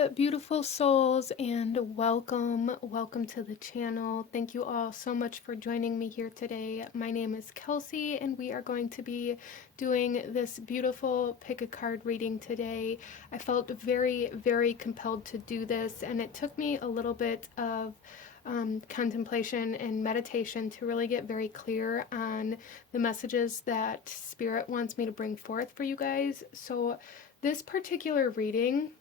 Hello, beautiful souls, and welcome to the channel. Thank you all so much for joining me here today. My name is Kelsey, and we are going to be doing this beautiful pick a card reading today. I felt very compelled to do this, and it took me a little bit of contemplation and meditation to really get very clear on the messages that Spirit wants me to bring forth for you guys. So this particular reading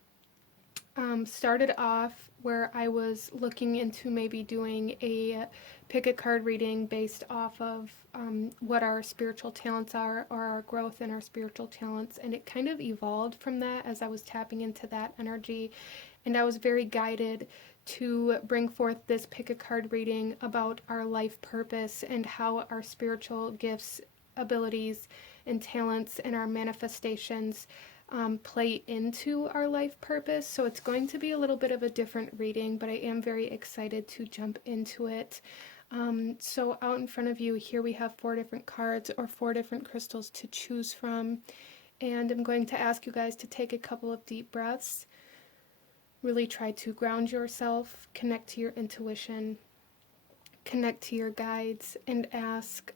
started off where I was looking into maybe doing a pick a card reading based off of what our spiritual talents are, or our growth in our spiritual talents, and it kind of evolved from that as I was tapping into that energy, and I was very guided to bring forth this pick a card reading about our life purpose and how our spiritual gifts, abilities, and talents and our manifestations play into our life purpose. So it's going to be a little bit of a different reading, but I am very excited to jump into it. So out in front of you here we have 4 different cards, or 4 different crystals to choose from, and I'm going to ask you guys to take a couple of deep breaths. Really try to ground yourself, connect to your intuition, connect to your guides, and ask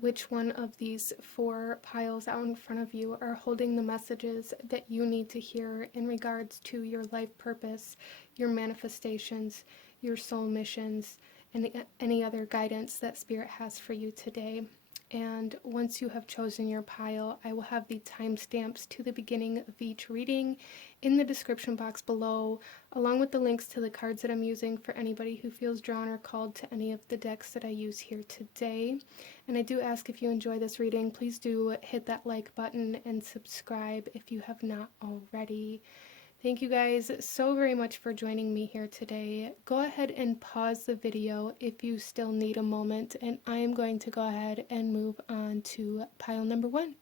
which one of these 4 piles out in front of you are holding the messages that you need to hear in regards to your life purpose, your manifestations, your soul missions, and any other guidance that Spirit has for you today. And once you have chosen your pile, I will have the timestamps to the beginning of each reading in the description box below, along with the links to the cards that I'm using for anybody who feels drawn or called to any of the decks that I use here today. And I do ask, if you enjoy this reading, please do hit that like button and subscribe if you have not already. Thank you guys so very much for joining me here today. Go ahead and pause the video if you still need a moment, and I am going to go ahead and move on to pile number 1.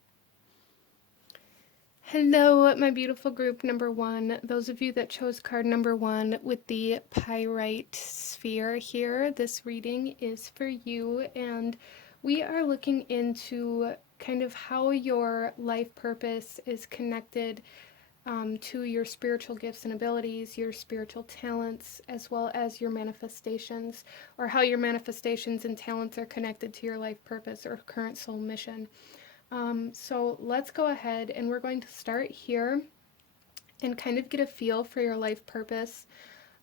Hello, my beautiful group number 1. Those of you that chose card number 1 with the pyrite sphere here, this reading is for you, and we are looking into kind of how your life purpose is connected to your spiritual gifts and abilities, your spiritual talents, as well as your manifestations, or how your manifestations and talents are connected to your life purpose or current soul mission. So let's go ahead, and we're going to start here and kind of get a feel for your life purpose,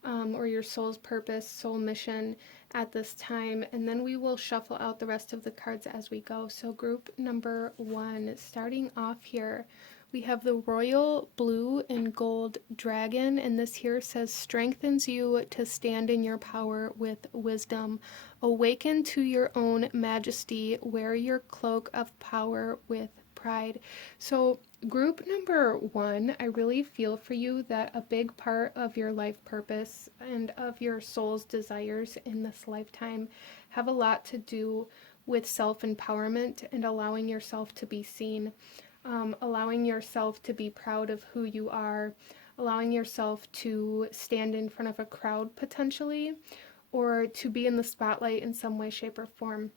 or your soul's purpose, soul mission at this time, and then we will shuffle out the rest of the cards as we go. So group number 1, starting off here, we have the royal blue and gold dragon, and this here says, strengthens you to stand in your power with wisdom. Awaken to your own majesty. Wear your cloak of power with pride. So group number 1, I really feel for you that a big part of your life purpose and of your soul's desires in this lifetime have a lot to do with self-empowerment and allowing yourself to be seen. Allowing yourself to be proud of who you are, allowing yourself to stand in front of a crowd potentially, or to be in the spotlight in some way, shape, or form.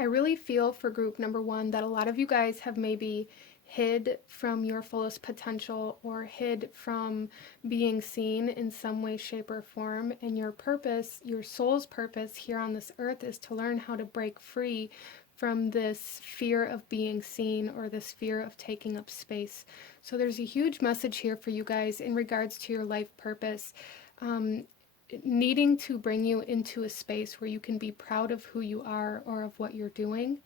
I really feel for group number 1 that a lot of you guys have maybe hid from your fullest potential, or hid from being seen in some way, shape, or form, and your purpose, your soul's purpose here on this earth, is to learn how to break free from this fear of being seen, or this fear of taking up space. So there's a huge message here for you guys in regards to your life purpose, needing to bring you into a space where you can be proud of who you are, or of what you're doing.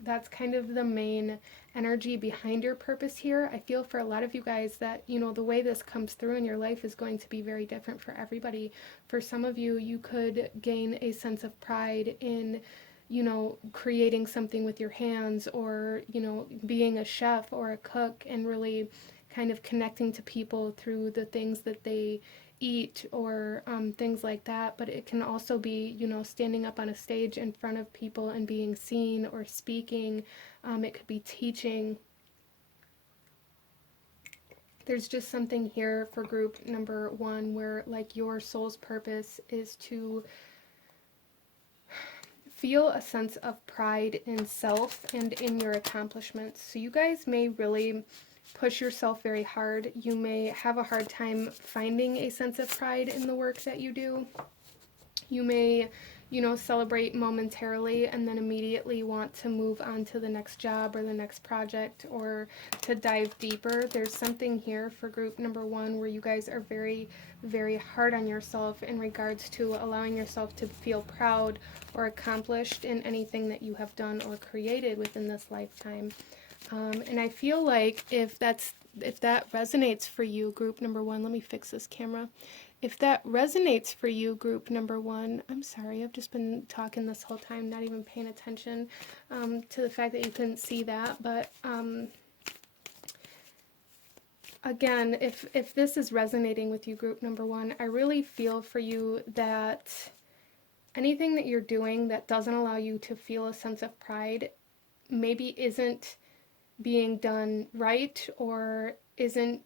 That's kind of the main energy behind your purpose here. I feel for a lot of you guys that, you know, the way this comes through in your life is going to be very different for everybody. For some of you, you could gain a sense of pride in, you know, creating something with your hands, or, you know, being a chef or a cook, and really kind of connecting to people through the things that they eat, or things like that. But it can also be, you know, standing up on a stage in front of people and being seen, or speaking. It could be teaching. There's just something here for group number 1 where, like, your soul's purpose is to feel a sense of pride in self and in your accomplishments. So you guys may really push yourself very hard. You may have a hard time finding a sense of pride in the work that you do. You may, celebrate momentarily and then immediately want to move on to the next job or the next project or to dive deeper. There's something here for group number 1 where you guys are very, very hard on yourself in regards to allowing yourself to feel proud or accomplished in anything that you have done or created within this lifetime. And I feel like if that resonates for you, group number 1, let me fix this camera. If that resonates for you, group number 1, I'm sorry, I've just been talking this whole time, not even paying attention to the fact that you couldn't see that. But again, if this is resonating with you, group number 1, I really feel for you that anything that you're doing that doesn't allow you to feel a sense of pride maybe isn't being done right, or isn't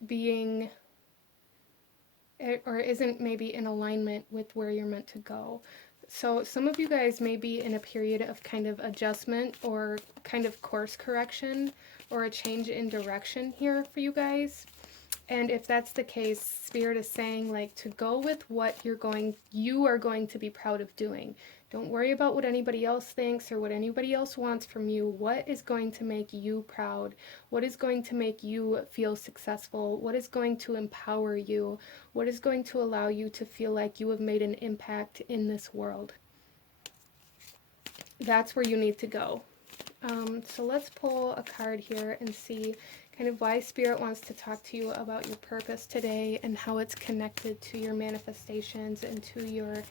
maybe in alignment with where you're meant to go. So some of you guys may be in a period of kind of adjustment or kind of course correction or a change in direction here for you guys. And if that's the case, Spirit is saying, like, to go with what you are going to be proud of doing. Don't worry about what anybody else thinks or what anybody else wants from you. What is going to make you proud? What is going to make you feel successful? What is going to empower you? What is going to allow you to feel like you have made an impact in this world? That's where you need to go. So let's pull a card here and see kind of why Spirit wants to talk to you about your purpose today and how it's connected to your manifestations and to your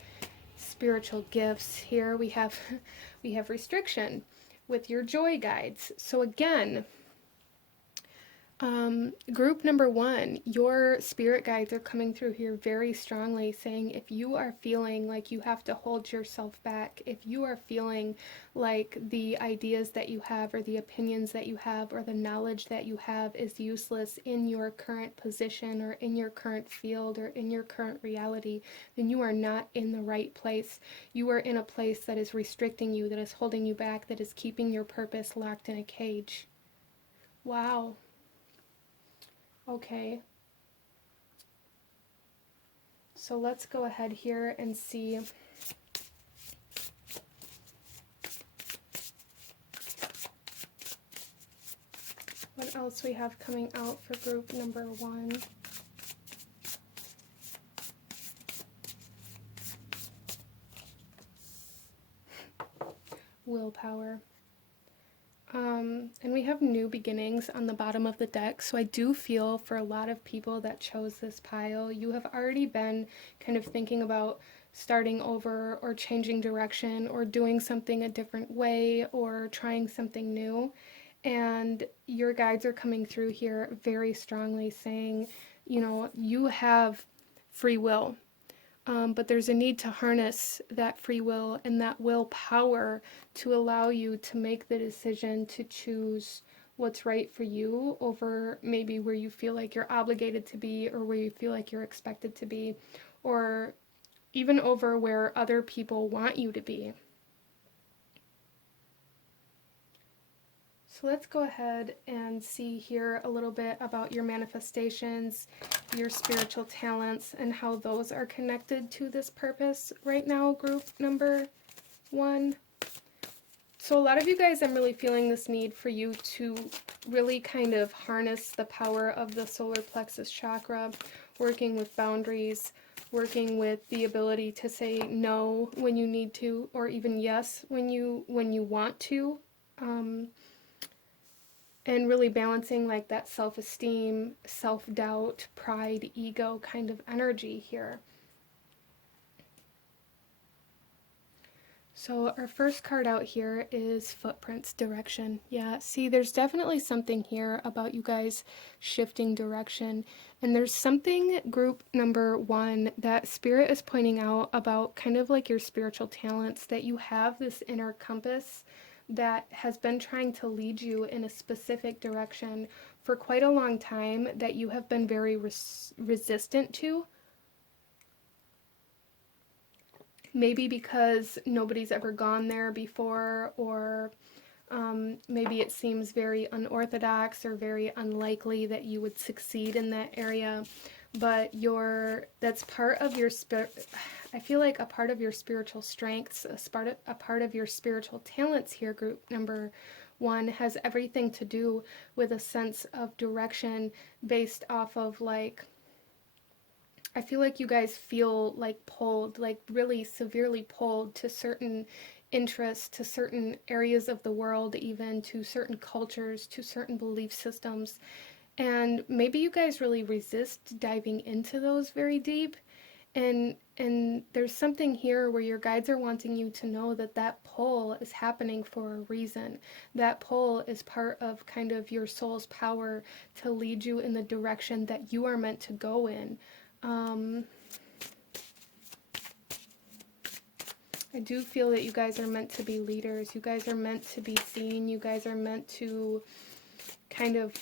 spiritual gifts. Here we have restriction with your joy guides. So again, group number 1, your spirit guides are coming through here very strongly, saying if you are feeling like you have to hold yourself back, if you are feeling like the ideas that you have or the opinions that you have or the knowledge that you have is useless in your current position or in your current field or in your current reality, then you are not in the right place. You are in a place that is restricting you, that is holding you back, that is keeping your purpose locked in a cage. Wow. Okay, so let's go ahead here and see what else we have coming out for group number 1. Willpower. And we have new beginnings on the bottom of the deck, so I do feel for a lot of people that chose this pile, you have already been kind of thinking about starting over or changing direction or doing something a different way or trying something new. And your guides are coming through here very strongly saying, you have free will. But there's a need to harness that free will and that willpower to allow you to make the decision to choose what's right for you over maybe where you feel like you're obligated to be or where you feel like you're expected to be, or even over where other people want you to be. So let's go ahead and see here a little bit about your manifestations, your spiritual talents, and how those are connected to this purpose right now, group number 1. So a lot of you guys, I'm really feeling this need for you to really kind of harness the power of the solar plexus chakra, working with boundaries, working with the ability to say no when you need to, or even yes when you want to. And really balancing like that self-esteem, self-doubt, pride, ego kind of energy here. So our first card out here is footprints, direction. Yeah, see, there's definitely something here about you guys shifting direction. And there's something, group number 1, that Spirit is pointing out about kind of like your spiritual talents, that you have this inner compass that has been trying to lead you in a specific direction for quite a long time that you have been very resistant to. Maybe because nobody's ever gone there before, or Maybe it seems very unorthodox or very unlikely that you would succeed in that area, but that's part of your spirit. I feel like a part of your spiritual strengths, a part of your spiritual talents here, group number one, has everything to do with a sense of direction based off of like, I feel like you guys feel like pulled, like really severely pulled to certain interests, to certain areas of the world, even to certain cultures, to certain belief systems. And maybe you guys really resist diving into those very deep. And there's something here where your guides are wanting you to know that that pull is happening for a reason. That pull is part of kind of your soul's power to lead you in the direction that you are meant to go in. I do feel that you guys are meant to be leaders. You guys are meant to be seen. You guys are meant to kind of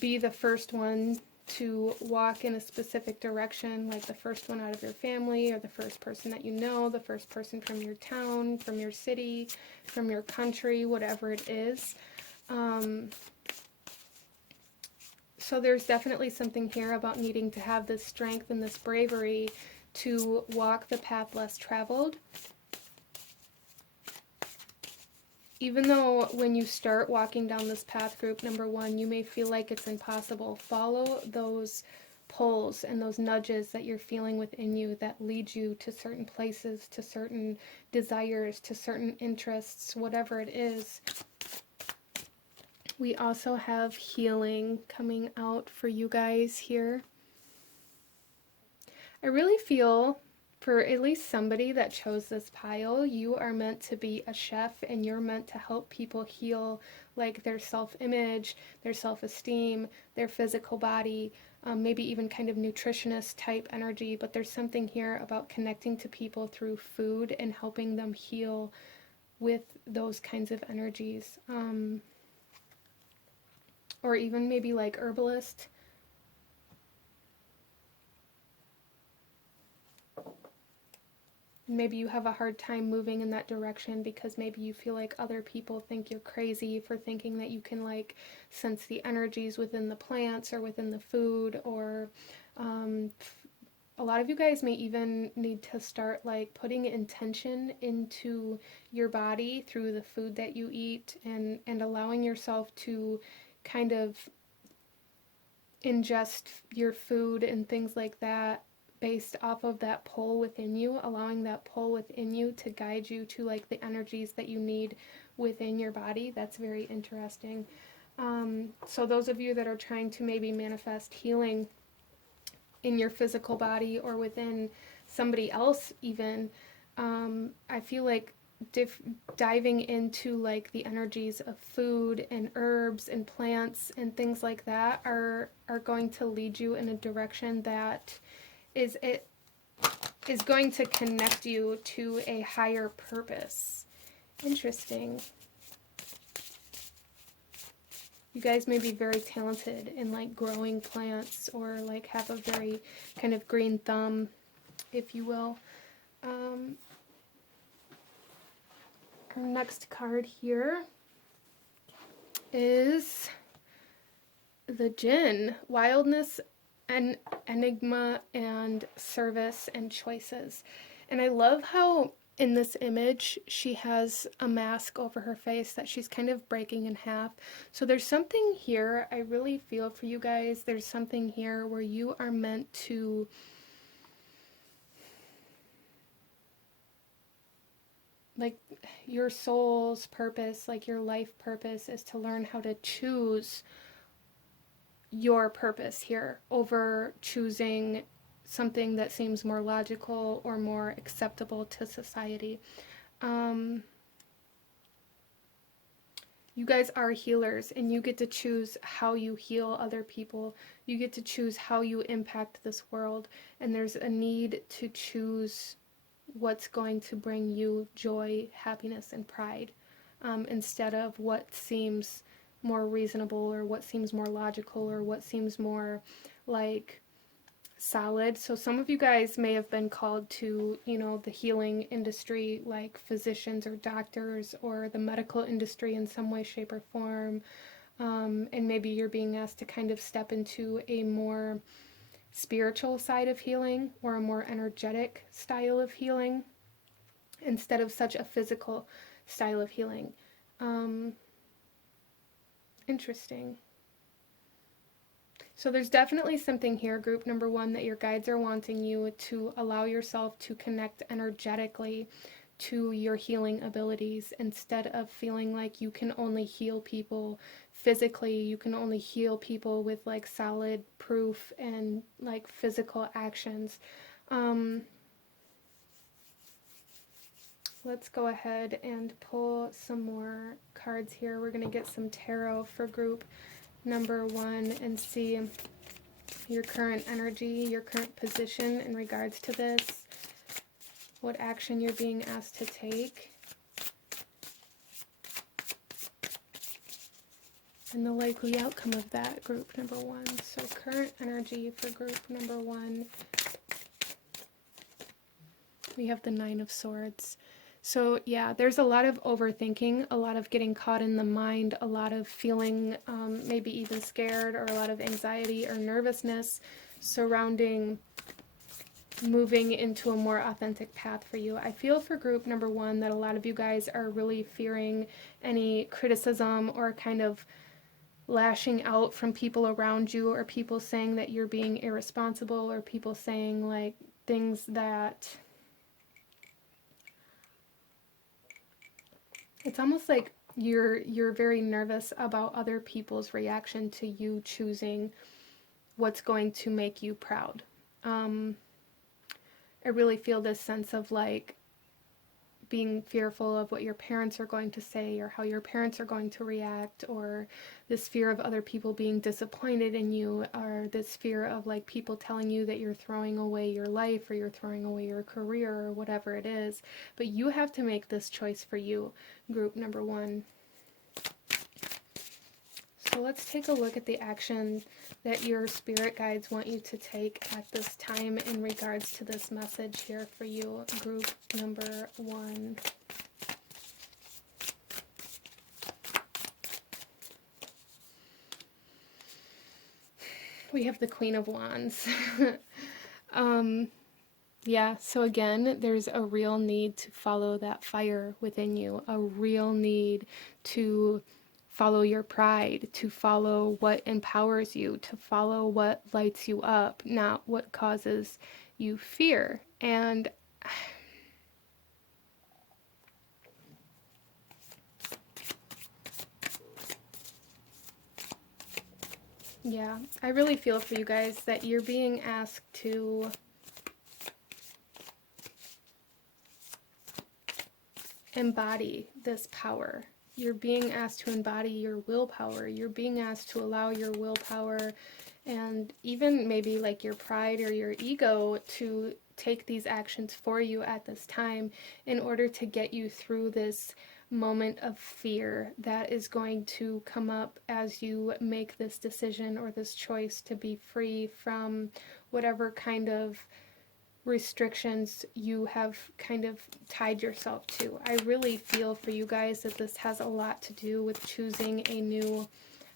be the first one to walk in a specific direction, like the first one out of your family, or the first person that you know, the first person from your town, from your city, from your country, whatever it is. So there's definitely something here about needing to have this strength and this bravery to walk the path less traveled. Even though when you start walking down this path, group number one, you may feel like it's impossible, follow those pulls and those nudges that you're feeling within you that lead you to certain places, to certain desires, to certain interests, whatever it is. We also have healing coming out for you guys here. I really feel for at least somebody that chose this pile, you are meant to be a chef and you're meant to help people heal like their self-image, their self-esteem, their physical body, maybe even kind of nutritionist type energy, but there's something here about connecting to people through food and helping them heal with those kinds of energies. Or even maybe like herbalist. Maybe you have a hard time moving in that direction because maybe you feel like other people think you're crazy for thinking that you can like sense the energies within the plants or within the food, or a lot of you guys may even need to start like putting intention into your body through the food that you eat, and allowing yourself to kind of ingest your food and things like that based off of that pull within you, allowing that pull within you to guide you to like the energies that you need within your body. That's very interesting. So those of you that are trying to maybe manifest healing in your physical body or within somebody else even, I feel like diving into like the energies of food and herbs and plants and things like that are going to lead you in a direction that is going to connect you to a higher purpose. Interesting. You guys may be very talented in like growing plants, or like have a very kind of green thumb, if you will. Our next card here is the Jinn. Wildness, and enigma, and service, and choices. And I love how in this image she has a mask over her face that she's kind of breaking in half. So there's something here, I really feel for you guys, there's something here where you are meant to like your soul's purpose, like your life purpose is to learn how to choose your purpose here over choosing something that seems more logical or more acceptable to society. You guys are healers, and you get to choose how you heal other people. You get to choose how you impact this world, and there's a need to choose what's going to bring you joy, happiness, and pride, instead of what seems more reasonable or what seems more logical or what seems more like solid. So some of you guys may have been called to, the healing industry, like physicians or doctors, or the medical industry in some way, shape, or form. And maybe you're being asked to kind of step into a more spiritual side of healing, or a more energetic style of healing, instead of such a physical style of healing. Interesting. So there's definitely something here, group number one, that your guides are wanting you to allow yourself to connect energetically to your healing abilities, instead of feeling like you can only heal people physically. You can only heal people with like solid proof and like physical actions. Let's go ahead and pull some more cards here. We're going to get some tarot for group number one and see your current energy, your current position in regards to this, what action you're being asked to take, and the likely outcome of that, group number one. So current energy for group number one. We have the Nine of Swords. So yeah, there's a lot of overthinking, a lot of getting caught in the mind, a lot of feeling maybe even scared, or a lot of anxiety or nervousness surrounding moving into a more authentic path for you. I feel for group number one that a lot of you guys are really fearing any criticism or kind of lashing out from people around you, or people saying that you're being irresponsible, or people saying like things that it's almost like you're very nervous about other people's reaction to you choosing what's going to make you proud. I really feel this sense of like being fearful of what your parents are going to say, or how your parents are going to react, or this fear of other people being disappointed in you, or this fear of like people telling you that you're throwing away your life, or you're throwing away your career, or whatever it is. But you have to make this choice for you, group number one. So let's take a look at the action that your spirit guides want you to take at this time in regards to this message here for you, group number one. We have the Queen of Wands. Yeah, so again, there's a real need to follow that fire within you, a real need to follow your pride, to follow what empowers you, to follow what lights you up, not what causes you fear. And yeah, I really feel for you guys that you're being asked to embody this power. You're being asked to embody your willpower. You're being asked to allow your willpower and even maybe like your pride or your ego to take these actions for you at this time in order to get you through this moment of fear that is going to come up as you make this decision or this choice to be free from whatever kind of restrictions you have kind of tied yourself to. I really feel for you guys that this has a lot to do with choosing a new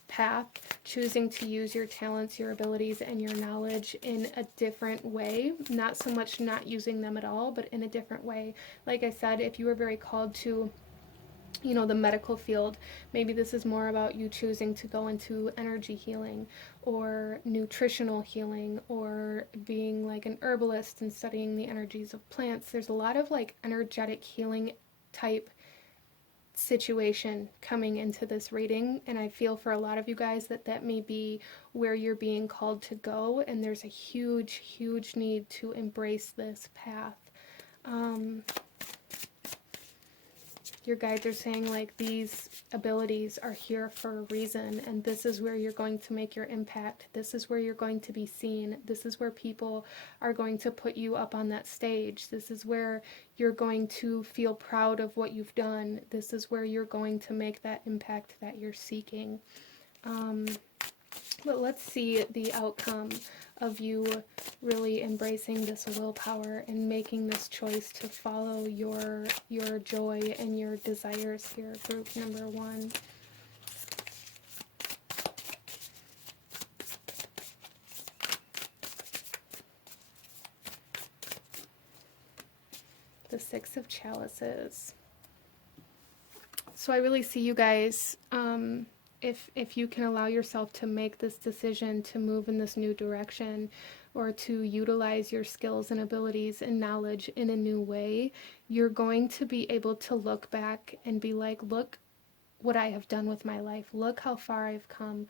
path, choosing to use your talents, your abilities, and your knowledge in a different way. Not so much not using them at all, but in a different way. Like I said, if you were very called to the medical field, maybe this is more about you choosing to go into energy healing or nutritional healing, or being like an herbalist and studying the energies of plants. There's a lot of like energetic healing type situation coming into this reading, and I feel for a lot of you guys that may be where you're being called to go, and there's a huge need to embrace this path. Your guides are saying like these abilities are here for a reason, and this is where you're going to make your impact. This is where you're going to be seen. This is where people are going to put you up on that stage. This is where you're going to feel proud of what you've done. This is where you're going to make that impact that you're seeking. But let's see the outcome of you really embracing this willpower and making this choice to follow your joy and your desires here, group number 1. The 6 of Chalices. So I really see you guys, if you can allow yourself to make this decision to move in this new direction, or to utilize your skills and abilities and knowledge in a new way, you're going to be able to look back and be like, look what I have done with my life. Look how far I've come.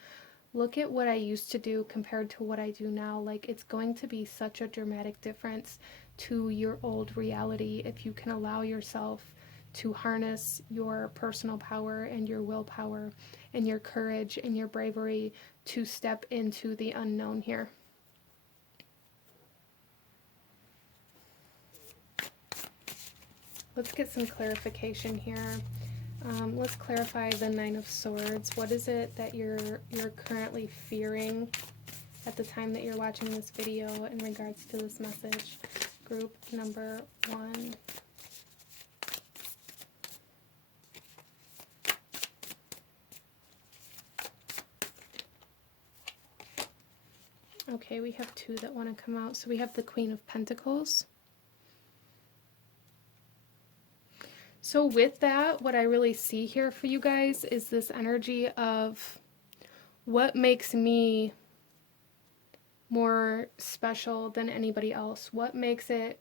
Look at what I used to do compared to what I do now. Like, it's going to be such a dramatic difference to your old reality if you can allow yourself to harness your personal power and your willpower and your courage and your bravery to step into the unknown here. Let's get some clarification here. Let's clarify the 9 of Swords. What is it that you're currently fearing at the time that you're watching this video in regards to this message? Group number 1. Okay, we have 2 that want to come out. So we have the Queen of Pentacles. So with that, what I really see here for you guys is this energy of what makes me more special than anybody else? What makes it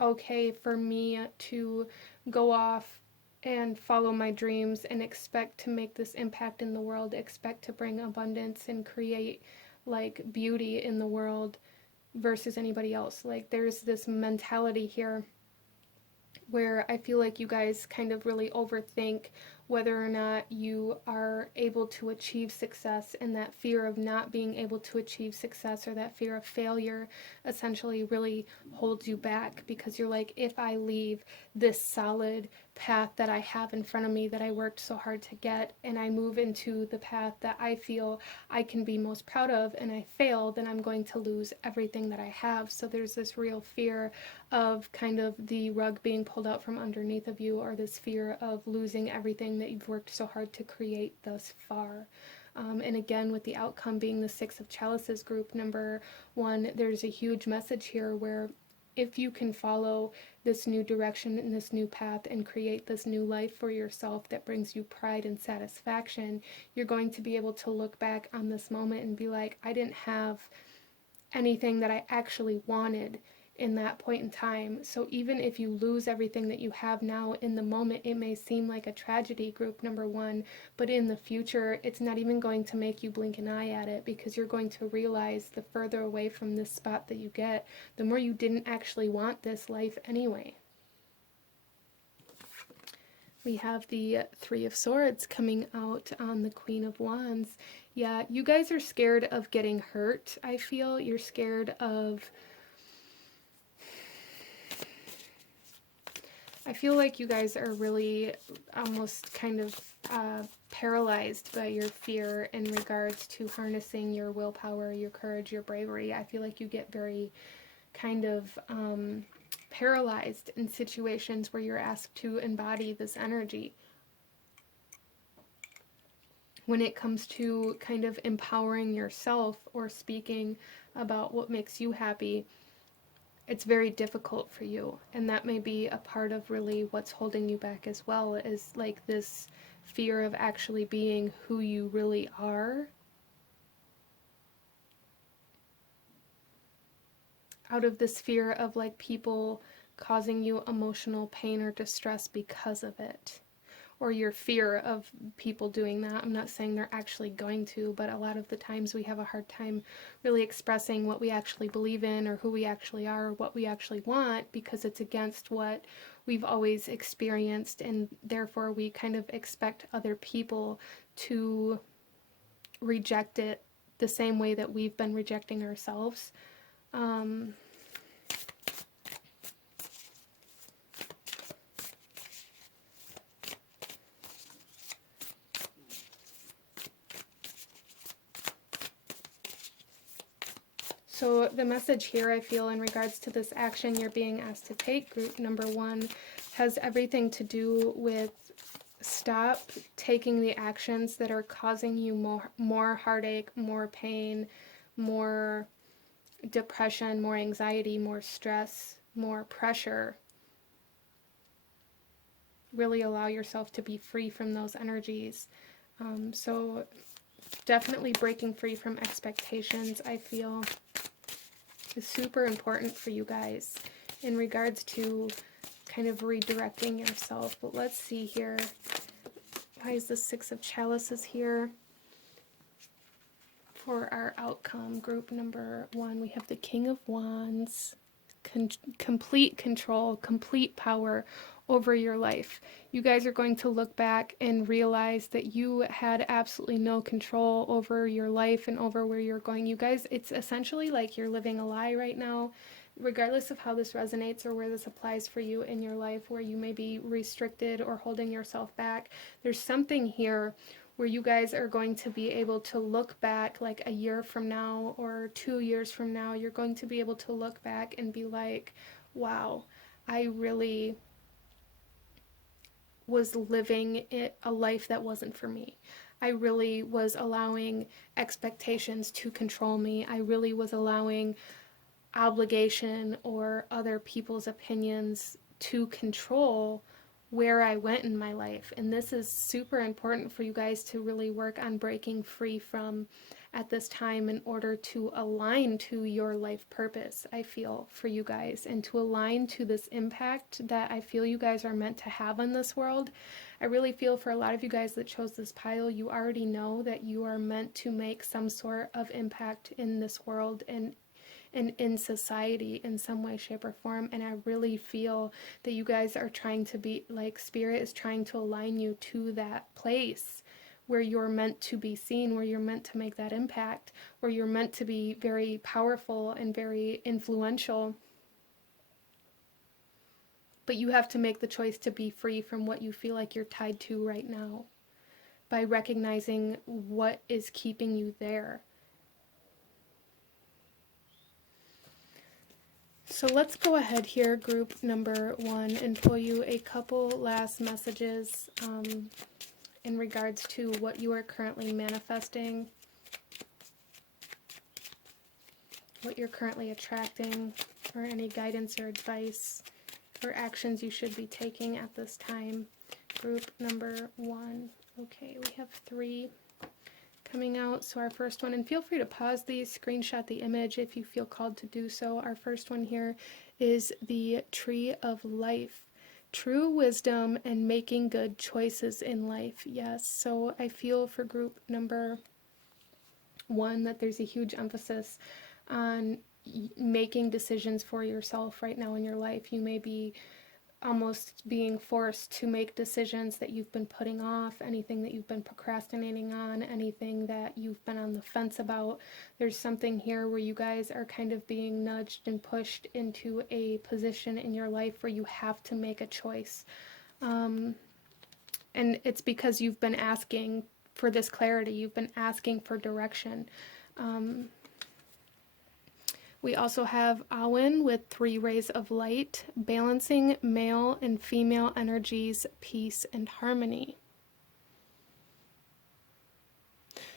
okay for me to go off and follow my dreams and expect to make this impact in the world, expect to bring abundance and create like beauty in the world versus anybody else? Like, there's this mentality here where I feel like you guys kind of really overthink whether or not you are able to achieve success, and that fear of not being able to achieve success, or that fear of failure, essentially really holds you back, because you're like, if I leave this solid path that I have in front of me that I worked so hard to get, and I move into the path that I feel I can be most proud of, and I fail, then I'm going to lose everything that I have. So there's this real fear of kind of the rug being pulled out from underneath of you, or this fear of losing everything that you've worked so hard to create thus far. And again, with the outcome being the 6 of Chalices, group number 1, there's a huge message here where if you can follow this new direction and this new path and create this new life for yourself that brings you pride and satisfaction, you're going to be able to look back on this moment and be like, I didn't have anything that I actually wanted in that point in time. So even if you lose everything that you have now in the moment, it may seem like a tragedy, group number 1, but in the future, it's not even going to make you blink an eye at it, because you're going to realize the further away from this spot that you get, the more you didn't actually want this life anyway. We have the 3 of Swords coming out on the Queen of Wands. Yeah, you guys are scared of getting hurt, I feel. You're scared of... I feel like you guys are really almost kind of paralyzed by your fear in regards to harnessing your willpower, your courage, your bravery. I feel like you get very kind of paralyzed in situations where you're asked to embody this energy. When it comes to kind of empowering yourself or speaking about what makes you happy, it's very difficult for you, and that may be a part of really what's holding you back as well, is like this fear of actually being who you really are, out of this fear of like people causing you emotional pain or distress because of it, or your fear of people doing that. I'm not saying they're actually going to, but a lot of the times we have a hard time really expressing what we actually believe in, or who we actually are, or what we actually want, because it's against what we've always experienced, and therefore we kind of expect other people to reject it the same way that we've been rejecting ourselves. So the message here, I feel, in regards to this action you're being asked to take, group number 1, has everything to do with stop taking the actions that are causing you more heartache, more pain, more depression, more anxiety, more stress, more pressure. Really allow yourself to be free from those energies. So definitely breaking free from expectations, I feel, is super important for you guys in regards to kind of redirecting yourself. But let's see here. Why is the Six of Chalices here? For our outcome, group number 1, we have the King of Wands. Complete control, complete power over your life. You guys are going to look back and realize that you had absolutely no control over your life and over where you're going. You guys, it's essentially like you're living a lie right now, regardless of how this resonates or where this applies for you in your life, where you may be restricted or holding yourself back. There's something here where you guys are going to be able to look back like a year from now or 2 years from now. You're going to be able to look back and be like, wow, I really was living a life that wasn't for me. I really was allowing expectations to control me. I really was allowing obligation or other people's opinions to control where I went in my life. And this is super important for you guys to really work on breaking free from at this time in order to align to your life purpose, I feel, for you guys, and to align to this impact that I feel you guys are meant to have in this world. I really feel for a lot of you guys that chose this pile, you already know that you are meant to make some sort of impact in this world and in society in some way, shape, or form. And I really feel that you guys are trying to be, like, Spirit is trying to align you to that place where you're meant to be seen, where you're meant to make that impact, where you're meant to be very powerful and very influential. But you have to make the choice to be free from what you feel like you're tied to right now by recognizing what is keeping you there. So let's go ahead here, group number 1, and pull you a couple last messages in regards to what you are currently manifesting, what you're currently attracting, or any guidance or advice or actions you should be taking at this time. Group number 1. Okay, we have 3 coming out. So our first one, and feel free to pause these, screenshot the image if you feel called to do so. Our first one here is the Tree of Life. True wisdom and making good choices in life. Yes, so I feel for group number 1 that there's a huge emphasis on making decisions for yourself right now in your life. You may be almost being forced to make decisions that you've been putting off, anything that you've been procrastinating on, anything that you've been on the fence about. There's something here where you guys are kind of being nudged and pushed into a position in your life where you have to make a choice. And it's because you've been asking for this clarity. You've been asking for direction. We also have Awen with 3 rays of light, balancing male and female energies, peace and harmony.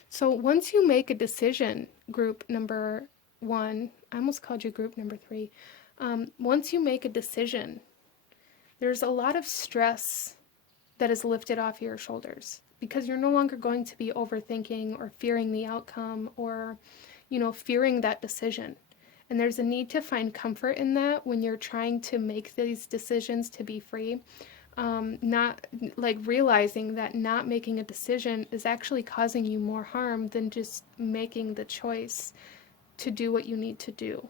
So once you make a decision, group number 1, I almost called you group number 3. Once you make a decision, there's a lot of stress that is lifted off your shoulders because you're no longer going to be overthinking or fearing the outcome or, fearing that decision. And there's a need to find comfort in that when you're trying to make these decisions to be free. Not like realizing that not making a decision is actually causing you more harm than just making the choice to do what you need to do.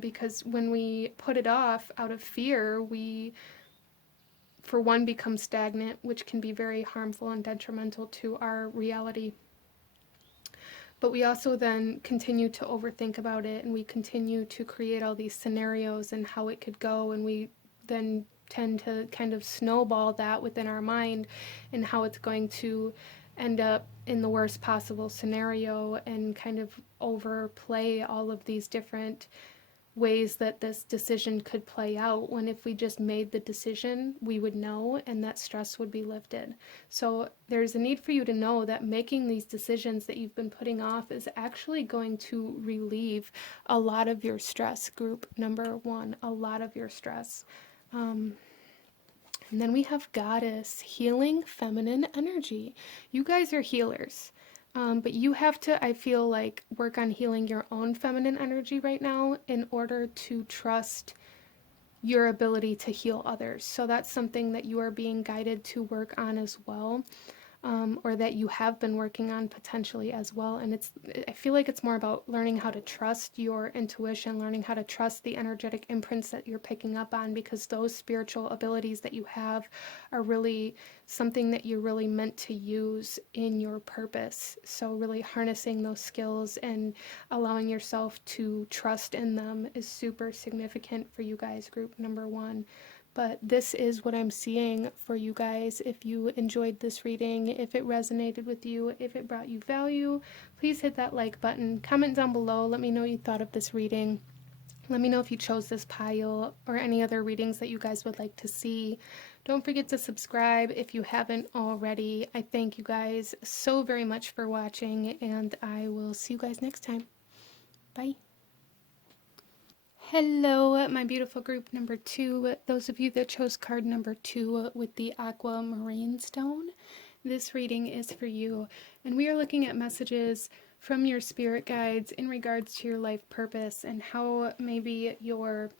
Because when we put it off out of fear, we, for one, become stagnant, which can be very harmful and detrimental to our reality. But we also then continue to overthink about it, and we continue to create all these scenarios and how it could go, and we then tend to kind of snowball that within our mind and how it's going to end up in the worst possible scenario and kind of overplay all of these different ways that this decision could play out, when if we just made the decision, we would know and that stress would be lifted. So there's a need for you to know that making these decisions that you've been putting off is actually going to relieve a lot of your stress, group number one, a lot of your stress. And then we have Goddess, healing feminine energy. You guys are healers. But you have to, I feel like, work on healing your own feminine energy right now in order to trust your ability to heal others. So that's something that you are being guided to work on as well. Or that you have been working on potentially as well. And I feel like it's more about learning how to trust your intuition, learning how to trust the energetic imprints that you're picking up on, because those spiritual abilities that you have are really something that you're really meant to use in your purpose. So really harnessing those skills and allowing yourself to trust in them is super significant for you guys, group number one. But this is what I'm seeing for you guys. If you enjoyed this reading, if it resonated with you, if it brought you value, please hit that like button. Comment down below. Let me know what you thought of this reading. Let me know if you chose this pile or any other readings that you guys would like to see. Don't forget to subscribe if you haven't already. I thank you guys so very much for watching, and I will see you guys next time. Bye. Hello, my beautiful group number two. Those of you that chose card number 2 with the aquamarine stone, this reading is for you. And we are looking at messages from your spirit guides in regards to your life purpose and how maybe your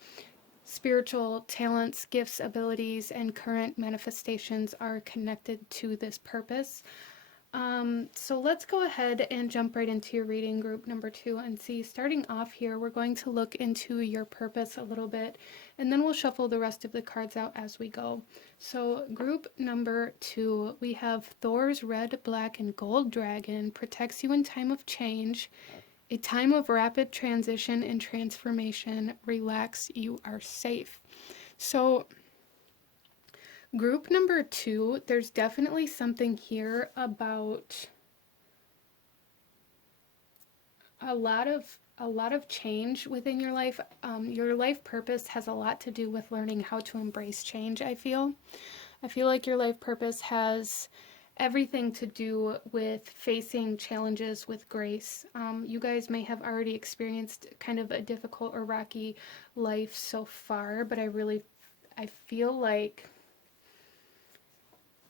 spiritual talents, gifts, abilities, and current manifestations are connected to this purpose. So let's go ahead and jump right into your reading, group number 2, and see. Starting off here, we're going to look into your purpose a little bit, and then we'll shuffle the rest of the cards out as we go. So group number 2, we have Thor's red, black, and gold dragon, protects you in time of change, a time of rapid transition and transformation. Relax, you are safe. So group number 2, there's definitely something here about a lot of change within your life. Your life purpose has a lot to do with learning how to embrace change, I feel like your life purpose has everything to do with facing challenges with grace. You guys may have already experienced kind of a difficult or rocky life so far, but I feel like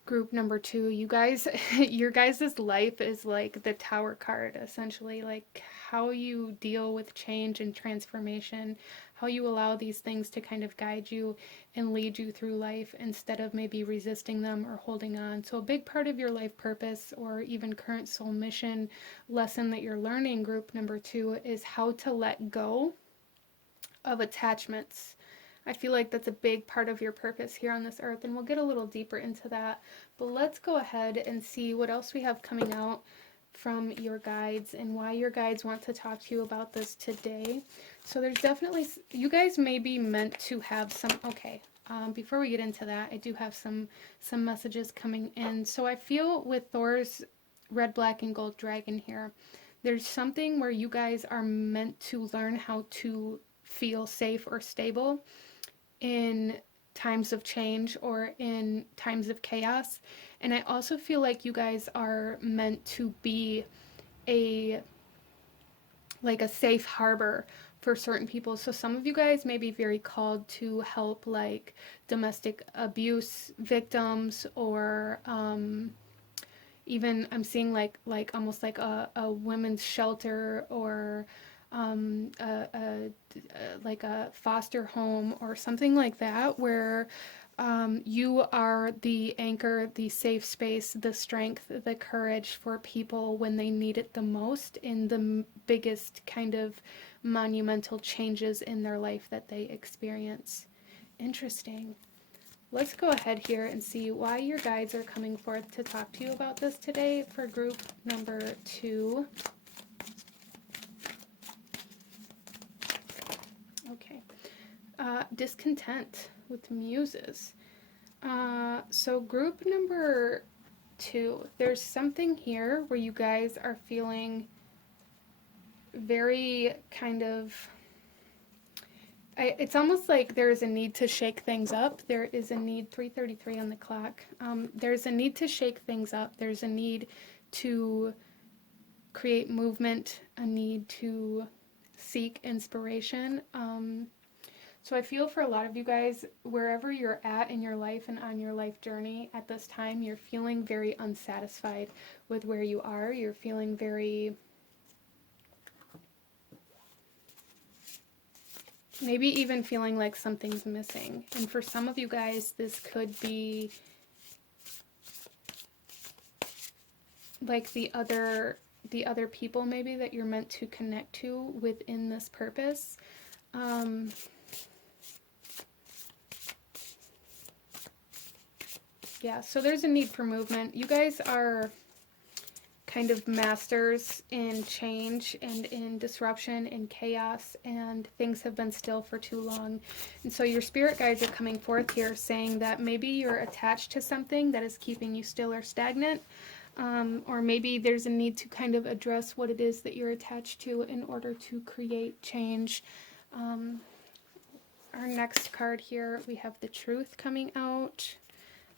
group number 2, you guys, your guys' life is like the Tower card, essentially, like how you deal with change and transformation, how you allow these things to kind of guide you and lead you through life instead of maybe resisting them or holding on. So a big part of your life purpose or even current soul mission lesson that you're learning, group number 2, is how to let go of attachments. I feel like that's a big part of your purpose here on this earth, and we'll get a little deeper into that. But let's go ahead and see what else we have coming out from your guides and why your guides want to talk to you about this today. So there's definitely, you guys may be meant to have some, okay, before we get into that, I do have some messages coming in. So I feel with Thor's red, black, and gold dragon here, there's something where you guys are meant to learn how to feel safe or stable in times of change or in times of chaos. And I also feel like you guys are meant to be a safe harbor for certain people. So some of you guys may be very called to help like domestic abuse victims, or even I'm seeing like almost like a women's shelter, or like a foster home or something like that, where you are the anchor, the safe space, the strength, the courage for people when they need it the most in the biggest kind of monumental changes in their life that they experience. Interesting. Let's go ahead here and see why your guides are coming forth to talk to you about this today for group number 2. Okay. Discontent with muses. So group number 2. There's something here where you guys are feeling very kind of, it's almost like there's a need to shake things up. There is a need, 3:33 on the clock. There's a need to shake things up. There's a need to create movement, a need to seek inspiration. So I feel for a lot of you guys, wherever you're at in your life and on your life journey at this time, you're feeling very unsatisfied with where you are. You're feeling very, maybe even feeling like something's missing. And for some of you guys, this could be like the other people maybe that you're meant to connect to within this purpose. Yeah, so there's a need for movement. You guys are kind of masters in change and in disruption and chaos, and things have been still for too long. And so your spirit guides are coming forth here saying that maybe you're attached to something that is keeping you still or stagnant, or maybe there's a need to kind of address what it is that you're attached to in order to create change. Our next card here, we have the Truth coming out.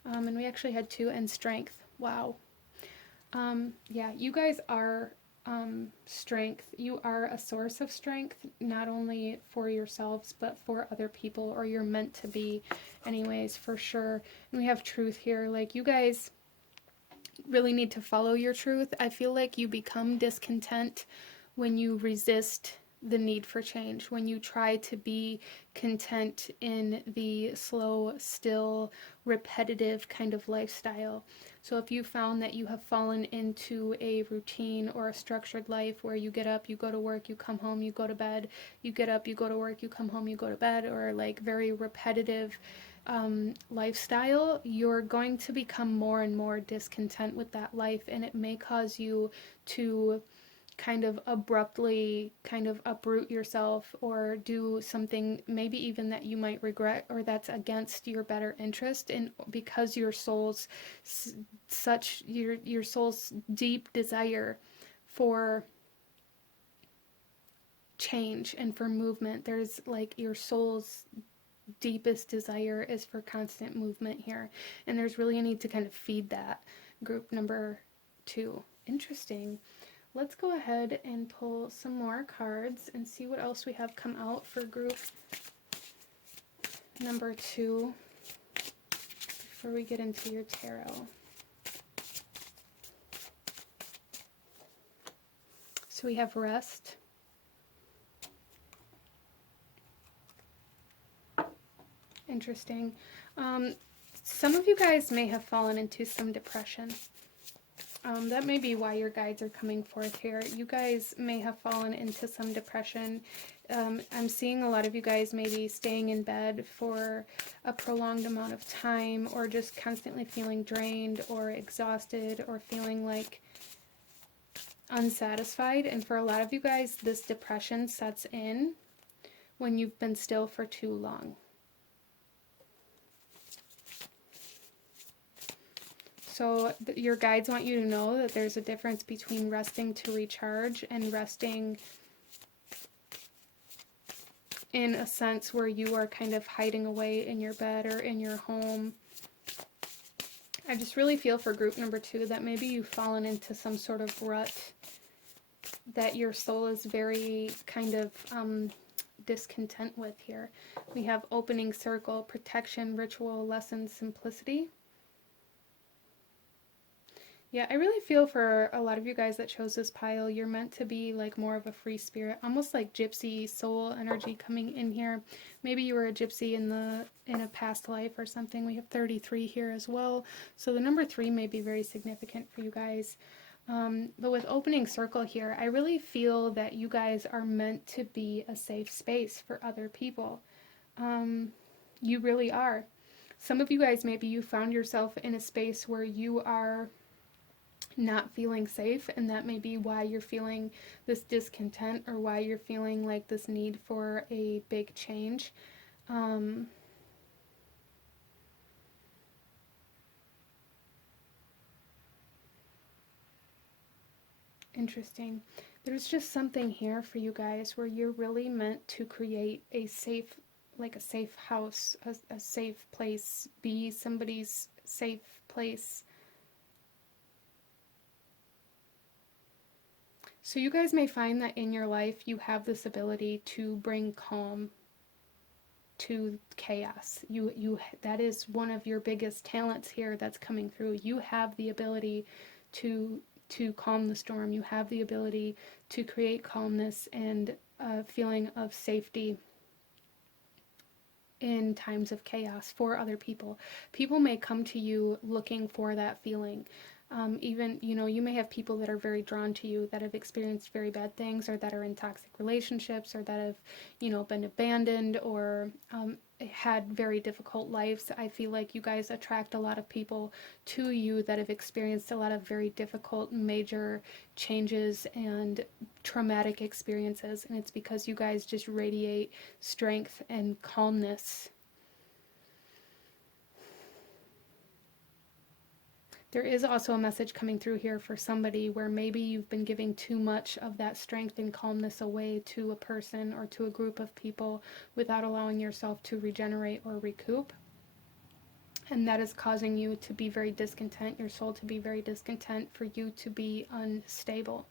And we actually had 2, and Strength. Wow. Yeah, you guys are strength. You are a source of strength, not only for yourselves, but for other people, or you're meant to be anyways, for sure. And we have Truth here. Like, you guys really need to follow your truth. I feel like you become discontent when you resist the need for change, when you try to be content in the slow, still, repetitive kind of lifestyle. So if you found that you have fallen into a routine or a structured life where you get up, you go to work, you come home, you go to bed, you get up, you go to work, you come home, you go to bed, or like very repetitive lifestyle, you're going to become more and more discontent with that life, and it may cause you to kind of abruptly kind of uproot yourself or do something maybe even that you might regret or that's against your better interest, and because your soul's your soul's deep desire for change and for movement, there's like your soul's deepest desire is for constant movement here, and there's really a need to kind of feed that. Group number 2. Interesting. Let's go ahead and pull some more cards and see what else we have come out for group number 2 before we get into your tarot. So we have Rest. Interesting. Some of you guys may have fallen into some depression. That may be why your guides are coming forth here. You guys may have fallen into some depression. I'm seeing a lot of you guys maybe staying in bed for a prolonged amount of time, or just constantly feeling drained or exhausted or feeling like unsatisfied. And for a lot of you guys, this depression sets in when you've been still for too long. So your guides want you to know that there's a difference between resting to recharge and resting in a sense where you are kind of hiding away in your bed or in your home. I just really feel for group number 2 that maybe you've fallen into some sort of rut that your soul is very kind of discontent with here. We have Opening Circle, Protection, Ritual, Lesson, Simplicity. Yeah, I really feel for a lot of you guys that chose this pile, you're meant to be like more of a free spirit, almost like gypsy soul energy coming in here. Maybe you were a gypsy in a past life or something. We have 33 here as well. So the number 3 may be very significant for you guys. But with Opening Circle here, I really feel that you guys are meant to be a safe space for other people. You really are. Some of you guys, maybe you found yourself in a space where you are not feeling safe, and that may be why you're feeling this discontent or why you're feeling like this need for a big change. Interesting. There's just something here for you guys where you're really meant to create a safe, like a safe house, a safe place, be somebody's safe place. So you guys may find that in your life you have this ability to bring calm to chaos. That is one of your biggest talents here that's coming through. You have the ability to calm the storm. You have the ability to create calmness and a feeling of safety in times of chaos for other people. People may come to you looking for that feeling. Even, you may have people that are very drawn to you that have experienced very bad things, or that are in toxic relationships, or that have, been abandoned, or had very difficult lives. I feel like you guys attract a lot of people to you that have experienced a lot of very difficult, major changes and traumatic experiences. And it's because you guys just radiate strength and calmness. There is also a message coming through here for somebody where maybe you've been giving too much of that strength and calmness away to a person or to a group of people without allowing yourself to regenerate or recoup. And that is causing you to be very discontent, your soul to be very discontent, for you to be unstable.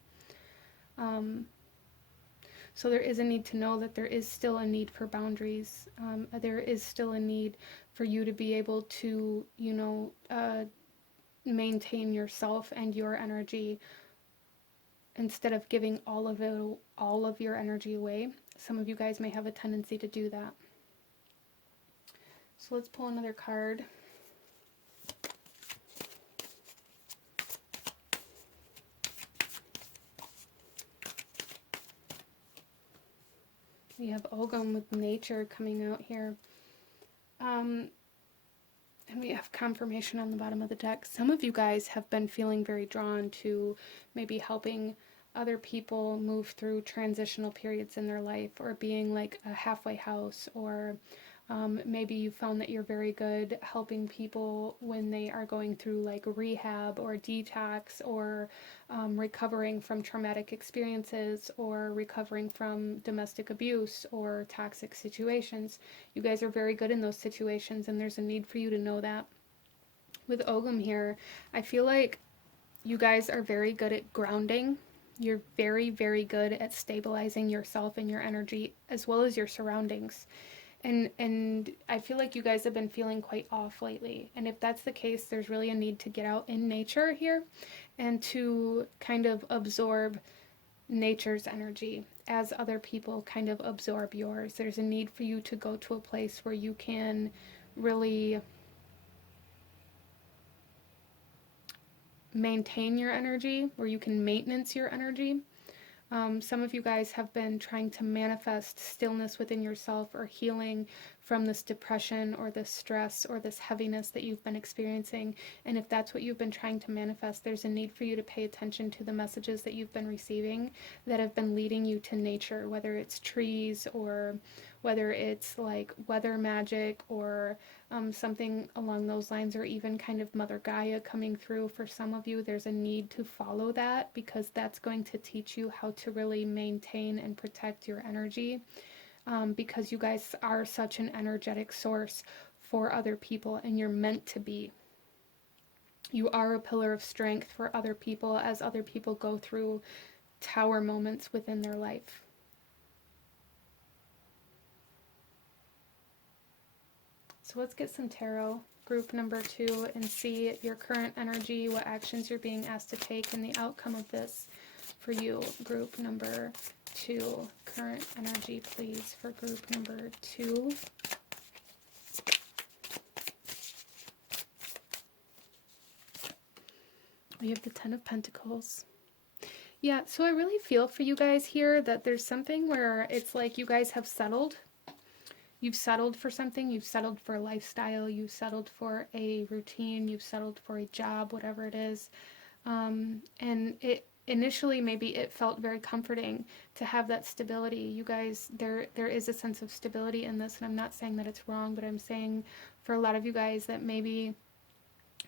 So there is a need to know that there is still a need for boundaries. There is still a need for you to be able to, maintain yourself and your energy instead of giving all of your energy away. Some of you guys may have a tendency to do that. So let's pull another card. We have Ogum with nature coming out here. And we have confirmation on the bottom of the deck. Some of you guys have been feeling very drawn to maybe helping other people move through transitional periods in their life, or being like a halfway house, or maybe you found that you're very good helping people when they are going through like rehab or detox, or recovering from traumatic experiences, or recovering from domestic abuse or toxic situations. You guys are very good in those situations, and there's a need for you to know that. With Ogum here, I feel like you guys are very good at grounding. You're very, very good at stabilizing yourself and your energy, as well as your surroundings. And I feel like you guys have been feeling quite off lately. And if that's the case, there's really a need to get out in nature here and to kind of absorb nature's energy as other people kind of absorb yours. There's a need for you to go to a place where you can really maintain your energy, where you can maintenance your energy. Some of you guys have been trying to manifest stillness within yourself, or healing from this depression or this stress or this heaviness that you've been experiencing. And if that's what you've been trying to manifest, there's a need for you to pay attention to the messages that you've been receiving that have been leading you to nature, whether it's trees, or whether it's like weather magic, or something along those lines, or even kind of Mother Gaia coming through. For some of you, there's a need to follow that, because that's going to teach you how to really maintain and protect your energy, because you guys are such an energetic source for other people, and you're meant to be. You are a pillar of strength for other people as other people go through tower moments within their life. So let's get some tarot, group number 2, and see your current energy, what actions you're being asked to take, and the outcome of this for you. Group number 2, current energy, please, for group number 2. We have the 10 of Pentacles. Yeah, so I really feel for you guys here that there's something where it's like you guys have settled. You've settled for something. You've settled for a lifestyle. You've settled for a routine. You've settled for a job, whatever it is. And it initially, maybe it felt very comforting to have that stability. You guys, there is a sense of stability in this, and I'm not saying that it's wrong, but I'm saying for a lot of you guys that maybe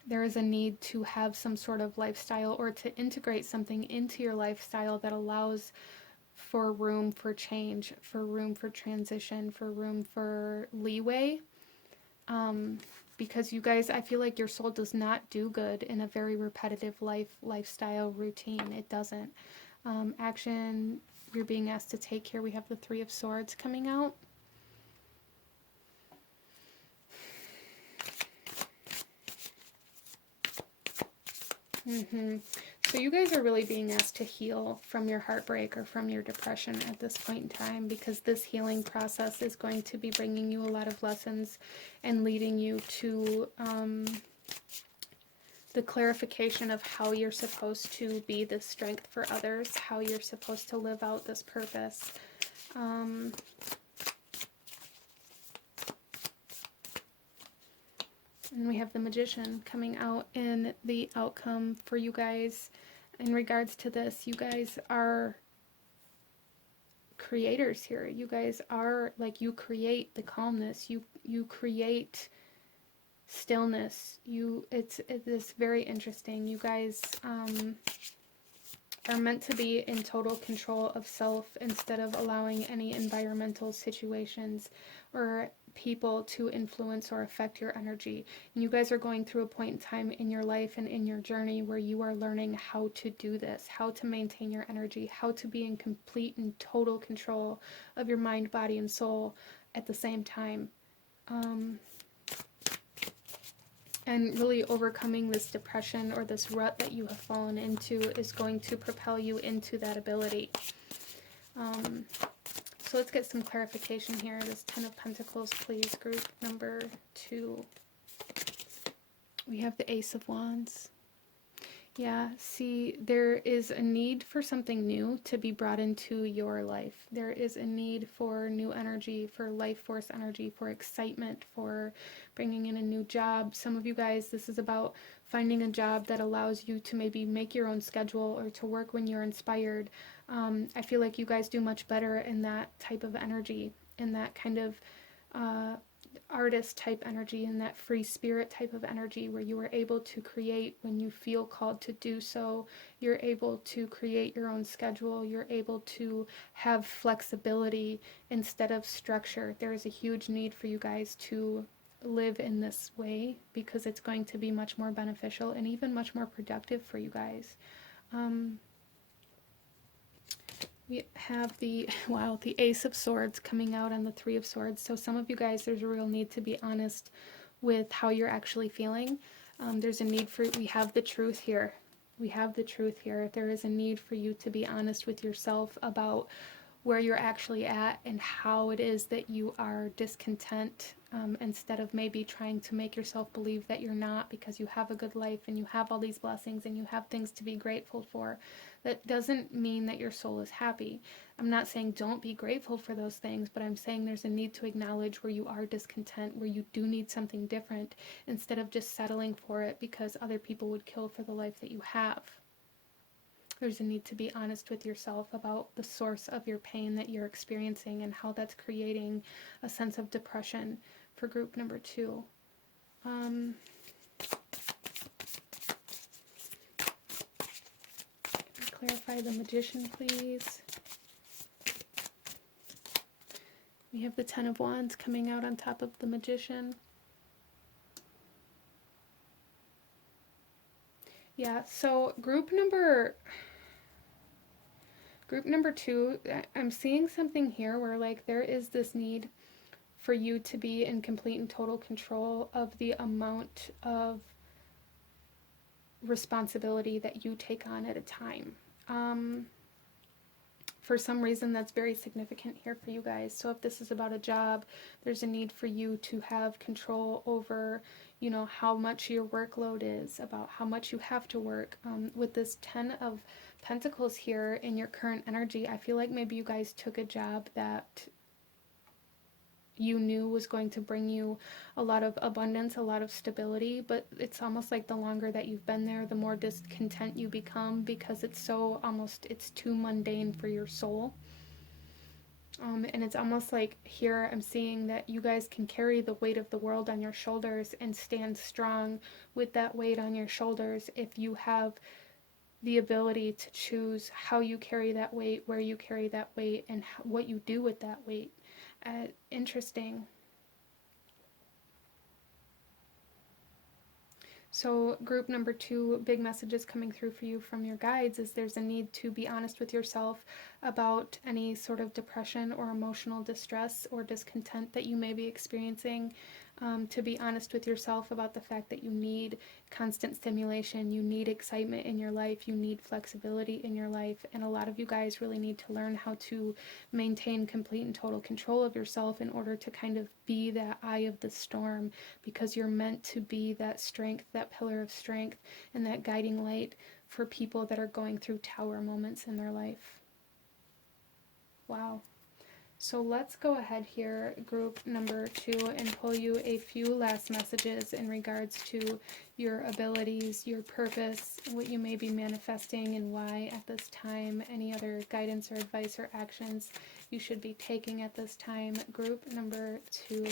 there is a need to have some sort of lifestyle or to integrate something into your lifestyle that allows for room for change, for room for transition, for room for leeway. Because you guys, I feel like your soul does not do good in a very repetitive lifestyle routine. It doesn't. Action you're being asked to take here. We have the Three of Swords coming out. So you guys are really being asked to heal from your heartbreak or from your depression at this point in time, because this healing process is going to be bringing you a lot of lessons and leading you to the clarification of how you're supposed to be this strength for others, how you're supposed to live out this purpose. And we have the Magician coming out, and the outcome for you guys in regards to this. You guys are creators here. You guys are, like, you create the calmness. You create stillness. It's very interesting. You guys are meant to be in total control of self instead of allowing any environmental situations or people to influence or affect your energy. And you guys are going through a point in time in your life and in your journey where you are learning how to do this, how to maintain your energy, how to be in complete and total control of your mind, body, and soul at the same time. And really overcoming this depression or this rut that you have fallen into is going to propel you into that ability. So let's get some clarification here. This Ten of Pentacles, please, group number 2. We have the Ace of Wands. Yeah, see, there is a need for something new to be brought into your life. There is a need for new energy, for life force energy, for excitement, for bringing in a new job. Some of you guys, this is about finding a job that allows you to maybe make your own schedule or to work when you're inspired. I feel like you guys do much better in that type of energy, in that kind of artist type energy, in that free spirit type of energy where you are able to create when you feel called to do so. You're able to create your own schedule. You're able to have flexibility instead of structure. There is a huge need for you guys to live in this way because it's going to be much more beneficial and even much more productive for you guys. We have the Ace of Swords coming out on the Three of Swords. So some of you guys, there's a real need to be honest with how you're actually feeling. There's a need for, we have the truth here. We have the truth here. There is a need for you to be honest with yourself about where you're actually at and how it is that you are discontent, instead of maybe trying to make yourself believe that you're not, because you have a good life and you have all these blessings and you have things to be grateful for. That doesn't mean that your soul is happy. I'm not saying don't be grateful for those things, but I'm saying there's a need to acknowledge where you are discontent, where you do need something different, instead of just settling for it because other people would kill for the life that you have. There's a need to be honest with yourself about the source of your pain that you're experiencing and how that's creating a sense of depression for group number 2. Clarify the Magician, please. We have the Ten of Wands coming out on top of the Magician. Yeah, so group number 2, I'm seeing something here where, like, there is this need for you to be in complete and total control of the amount of responsibility that you take on at a time. For some reason, that's very significant here for you guys. So if this is about a job, there's a need for you to have control over, you know, how much your workload is, about how much you have to work. With this Ten of Pentacles here in your current energy, I feel like maybe you guys took a job that you knew was going to bring you a lot of abundance, a lot of stability, but it's almost like the longer that you've been there, the more discontent you become because it's too mundane for your soul. And it's almost like here I'm seeing that you guys can carry the weight of the world on your shoulders and stand strong with that weight on your shoulders if you have the ability to choose how you carry that weight, where you carry that weight, and what you do with that weight. Interesting. So, group number 2, big messages coming through for you from your guides is there's a need to be honest with yourself about any sort of depression or emotional distress or discontent that you may be experiencing. To be honest with yourself about the fact that you need constant stimulation, you need excitement in your life, you need flexibility in your life, and a lot of you guys really need to learn how to maintain complete and total control of yourself in order to kind of be that eye of the storm, because you're meant to be that strength, that pillar of strength, and that guiding light for people that are going through tower moments in their life. Wow. So let's go ahead here, group number 2, and pull you a few last messages in regards to your abilities, your purpose, what you may be manifesting and why at this time, any other guidance or advice or actions you should be taking at this time. Group number 2.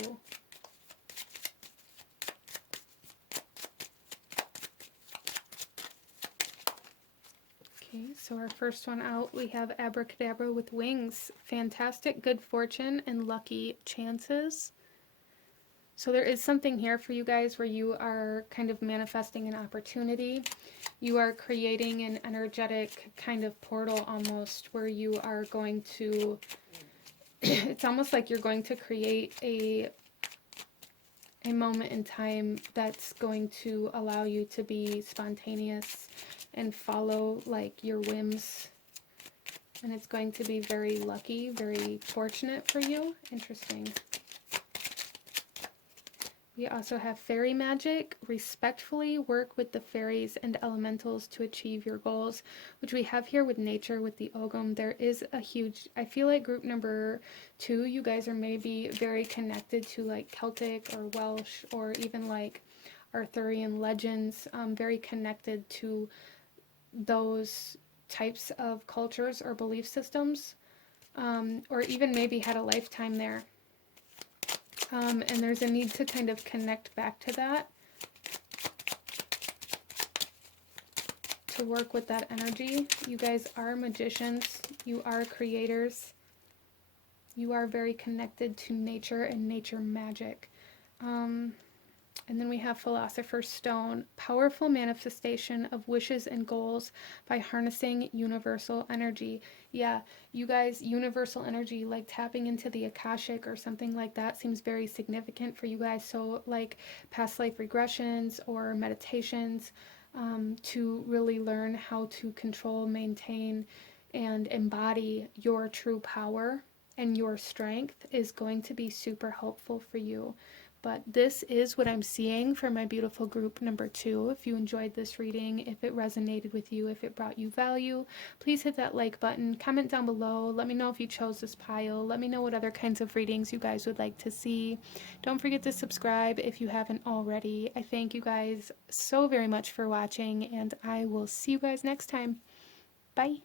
Okay, so our first one out, we have Abracadabra with Wings. Fantastic good fortune and lucky chances. So there is something here for you guys where you are kind of manifesting an opportunity. You are creating an energetic kind of portal almost, where you are going to, it's almost like you're going to create a moment in time that's going to allow you to be spontaneous and follow like your whims, and it's going to be very lucky, very fortunate for you. Interesting. We also have fairy magic. Respectfully work with the fairies and elementals to achieve your goals, which we have here with nature with the Ogum. There is a huge, I feel like group number 2, you guys are maybe very connected to like Celtic or Welsh or even like Arthurian legends, very connected to those types of cultures or belief systems, or even maybe had a lifetime there. And there's a need to kind of connect back to that, to work with that energy. You guys are magicians. You are creators. You are very connected to nature and nature magic. And then we have Philosopher's Stone, powerful manifestation of wishes and goals by harnessing universal energy. Yeah, you guys, universal energy, like tapping into the Akashic or something like that seems very significant for you guys. So like past life regressions or meditations, to really learn how to control, maintain, and embody your true power and your strength is going to be super helpful for you. But this is what I'm seeing for my beautiful group number 2. If you enjoyed this reading, if it resonated with you, if it brought you value, please hit that like button, comment down below, let me know if you chose this pile, let me know what other kinds of readings you guys would like to see. Don't forget to subscribe if you haven't already. I thank you guys so very much for watching, and I will see you guys next time. Bye!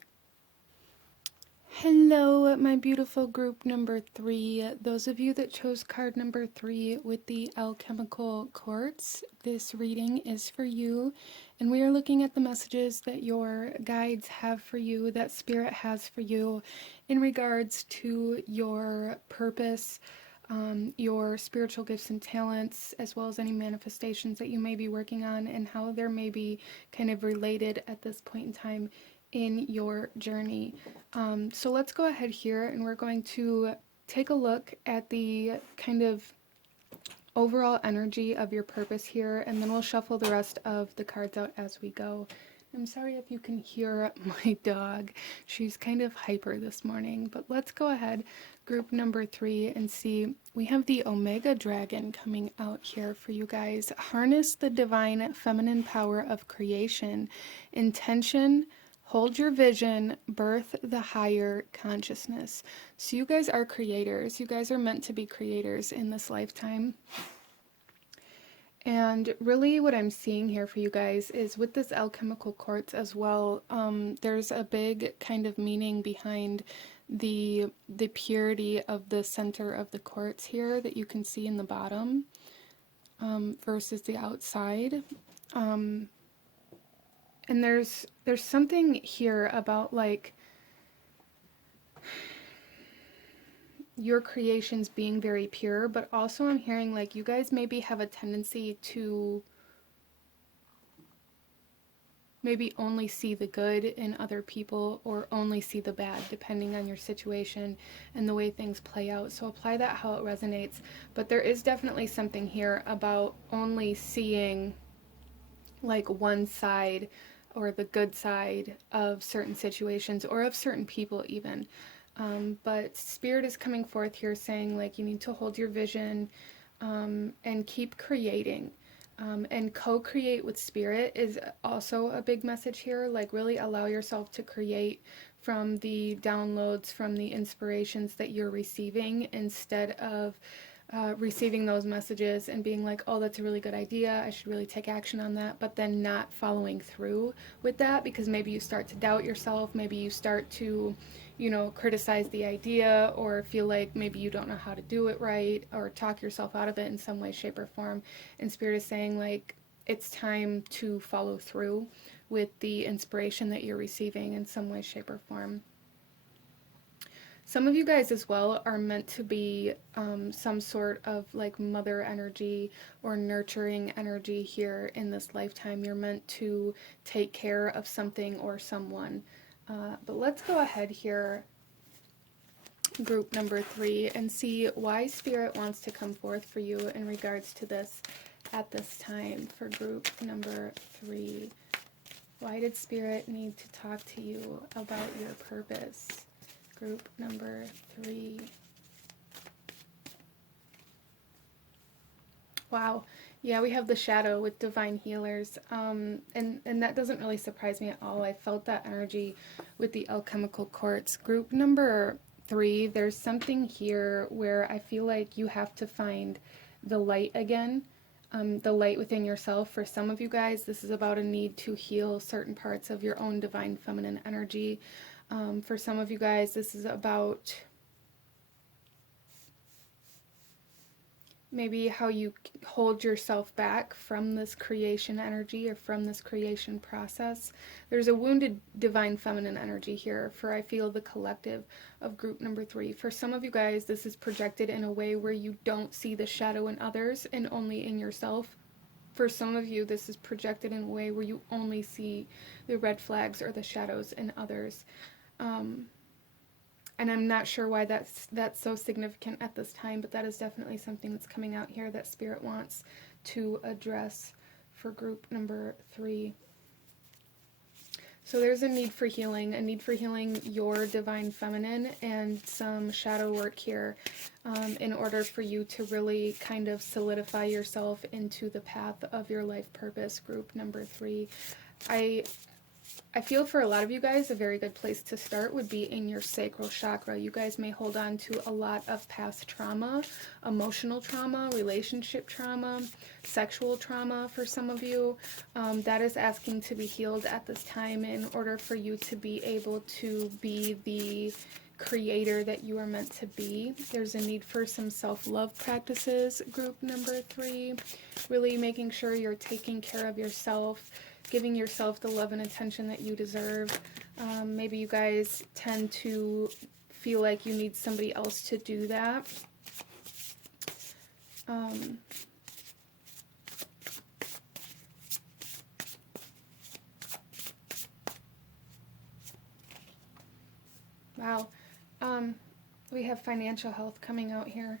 Hello, my beautiful group number 3. Those of you that chose card number 3 with the alchemical quartz, this reading is for you. And we are looking at the messages that your guides have for you, that Spirit has for you in regards to your purpose, your spiritual gifts and talents, as well as any manifestations that you may be working on and how they're maybe kind of related at this point in time in your journey. So let's go ahead here and we're going to take a look at the kind of overall energy of your purpose here, and then we'll shuffle the rest of the cards out as we go. I'm sorry if you can hear my dog. She's kind of hyper this morning, but let's go ahead, group number 3, and see. We have the Omega Dragon coming out here for you guys. Harness the divine feminine power of creation, intention, hold your vision, birth the higher consciousness. So you guys are creators. You guys are meant to be creators in this lifetime. And really what I'm seeing here for you guys is with this alchemical quartz as well, there's a big kind of meaning behind the purity of the center of the quartz here that you can see in the bottom, versus the outside. And there's something here about like your creations being very pure, but also I'm hearing like you guys maybe have a tendency to maybe only see the good in other people or only see the bad, depending on your situation and the way things play out. So apply that how it resonates. But there is definitely something here about only seeing like one side or the good side of certain situations or of certain people even. But Spirit is coming forth here saying like you need to hold your vision, and keep creating. And co-create with Spirit is also a big message here. Like really allow yourself to create from the downloads, from the inspirations that you're receiving, instead of receiving those messages and being like, oh, that's a really good idea, I should really take action on that, but then not following through with that because maybe you start to doubt yourself, maybe you start to, you know, criticize the idea or feel like maybe you don't know how to do it right or talk yourself out of it in some way, shape, or form. And Spirit is saying like it's time to follow through with the inspiration that you're receiving in some way, shape, or form. Some of you guys as well are meant to be some sort of like mother energy or nurturing energy here in this lifetime. You're meant to take care of something or someone. But let's go ahead here, group number 3, and see why Spirit wants to come forth for you in regards to this at this time for group number 3. Why did Spirit need to talk to you about your purpose? Group number 3. Wow. Yeah, we have the shadow with divine healers. And that doesn't really surprise me at all. I felt that energy with the alchemical quartz. Group number 3, there's something here where I feel like you have to find the light again. The light within yourself. For some of you guys, this is about a need to heal certain parts of your own divine feminine energy. For some of you guys, this is about maybe how you hold yourself back from this creation energy or from this creation process. There's a wounded divine feminine energy here for I feel the collective of group number 3. For some of you guys, this is projected in a way where you don't see the shadow in others and only in yourself. For some of you, this is projected in a way where you only see the red flags or the shadows in others. And I'm not sure why that's so significant at this time, but that is definitely something that's coming out here that Spirit wants to address for group number 3. So there's a need for healing your divine feminine and some shadow work here in order for you to really kind of solidify yourself into the path of your life purpose, group number 3. I feel for a lot of you guys, a very good place to start would be in your sacral chakra. You guys may hold on to a lot of past trauma, emotional trauma, relationship trauma, sexual trauma for some of you. That is asking to be healed at this time in order for you to be able to be the creator that you are meant to be. There's a need for some self-love practices, group number 3. Really making sure you're taking care of yourself, giving yourself the love and attention that you deserve. Maybe you guys tend to feel like you need somebody else to do that. Wow. We have financial health coming out here.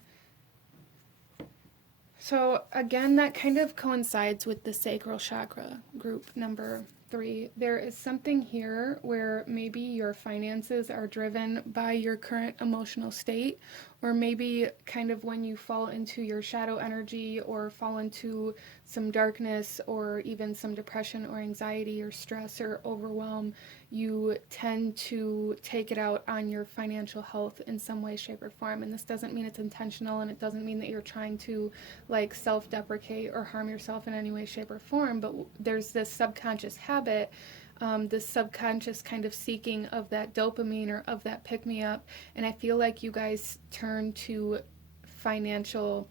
So again, that kind of coincides with the sacral chakra, group number 3. There is something here where maybe your finances are driven by your current emotional state, or maybe kind of when you fall into your shadow energy or fall into some darkness or even some depression or anxiety or stress or overwhelm, you tend to take it out on your financial health in some way, shape, or form. And this doesn't mean it's intentional, and it doesn't mean that you're trying to like self-deprecate or harm yourself in any way, shape, or form, but there's this subconscious habit this subconscious kind of seeking of that dopamine or of that pick-me-up. And I feel like you guys turn to financial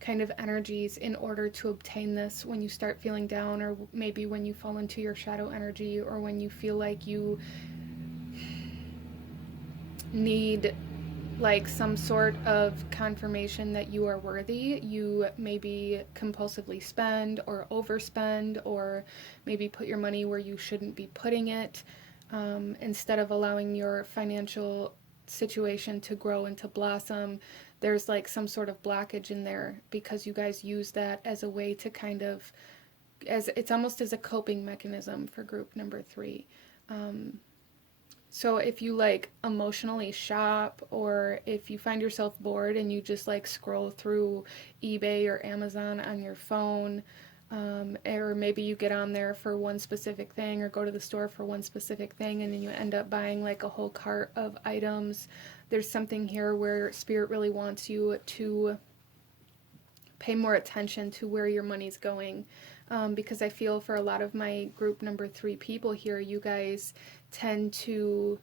kind of energies in order to obtain this when you start feeling down, or maybe when you fall into your shadow energy, or when you feel like you need like some sort of confirmation that you are worthy. You maybe compulsively spend or overspend, or maybe put your money where you shouldn't be putting it, instead of allowing your financial situation to grow and to blossom. There's like some sort of blockage in there because you guys use that as a way to kind of, as it's almost as a coping mechanism for group number 3. So if you like emotionally shop, or if you find yourself bored and you just like scroll through eBay or Amazon on your phone, or maybe you get on there for one specific thing, or go to the store for one specific thing, and then you end up buying like a whole cart of items. There's something here where Spirit really wants you to pay more attention to where your money's going, because I feel for a lot of my group number 3 people here, you guys tend to,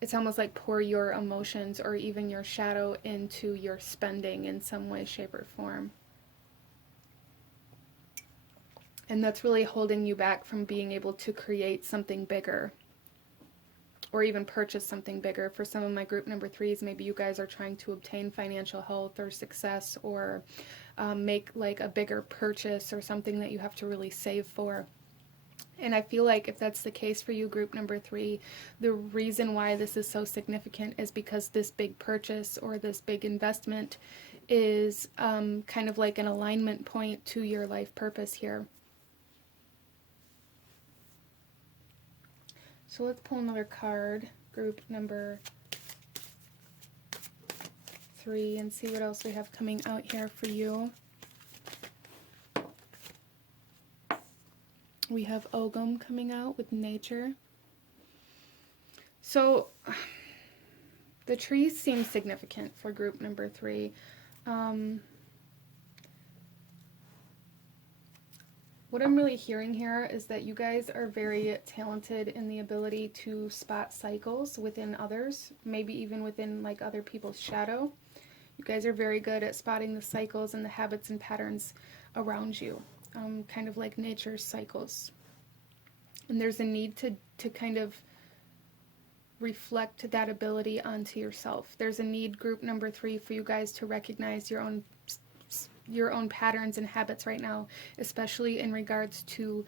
it's almost like pour your emotions or even your shadow into your spending in some way, shape, or form. And that's really holding you back from being able to create something bigger, or even purchase something bigger. For some of my group number 3s, maybe you guys are trying to obtain financial health or success, or make like a bigger purchase or something that you have to really save for. And I feel like if that's the case for you, group number 3, the reason why this is so significant is because this big purchase or this big investment is kind of like an alignment point to your life purpose here. So let's pull another card, group number 3, and see what else we have coming out here for you. We have Ogum coming out with nature. So the trees seem significant for group number 3. What I'm really hearing here is that you guys are very talented in the ability to spot cycles within others, maybe even within like other people's shadow. You guys are very good at spotting the cycles and the habits and patterns around you, kind of like nature's cycles. And there's a need to kind of reflect that ability onto yourself. There's a need, group number 3, for you guys to recognize your own patterns and habits right now, especially in regards to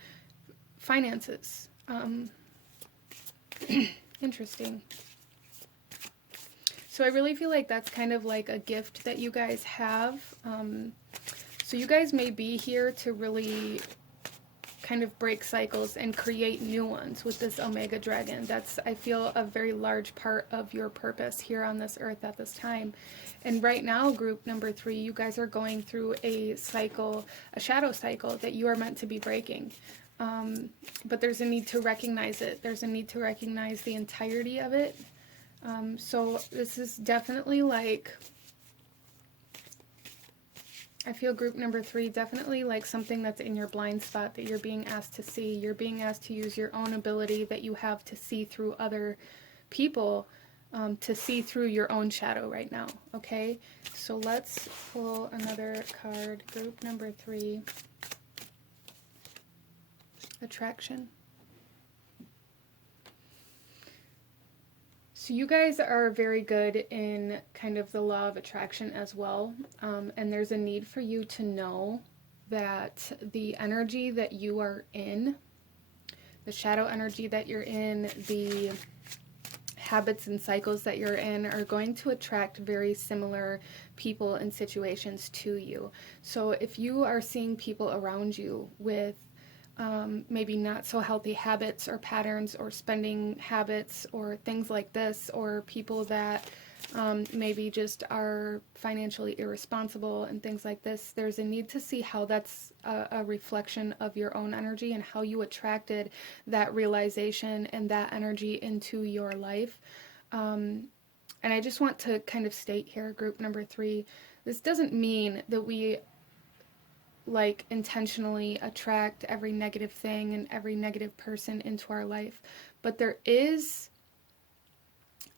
finances. Interesting. So I really feel like that's kind of like a gift that you guys have. So you guys may be here to really kind of break cycles and create new ones with this Omega Dragon. That's, I feel, a very large part of your purpose here on this earth at this time. And right now, group number 3, you guys are going through a cycle, a shadow cycle that you are meant to be breaking. But there's a need to recognize it. There's a need to recognize the entirety of it. So this is definitely like, I feel group number 3, definitely like something that's in your blind spot that you're being asked to see. You're being asked to use your own ability that you have to see through other people, to see through your own shadow right now, okay? So let's pull another card, group number 3, attraction. So you guys are very good in kind of the law of attraction as well, and there's a need for you to know that the energy that you are in, the shadow energy that you're in, the habits and cycles that you're in are going to attract very similar people and situations to you. So if you are seeing people around you with maybe not so healthy habits or patterns or spending habits or things like this, or people that maybe just are financially irresponsible and things like this, there's a need to see how that's a reflection of your own energy and how you attracted that realization and that energy into your life. And I just want to kind of state here, group number 3, this doesn't mean that we like intentionally attract every negative thing and every negative person into our life, but there is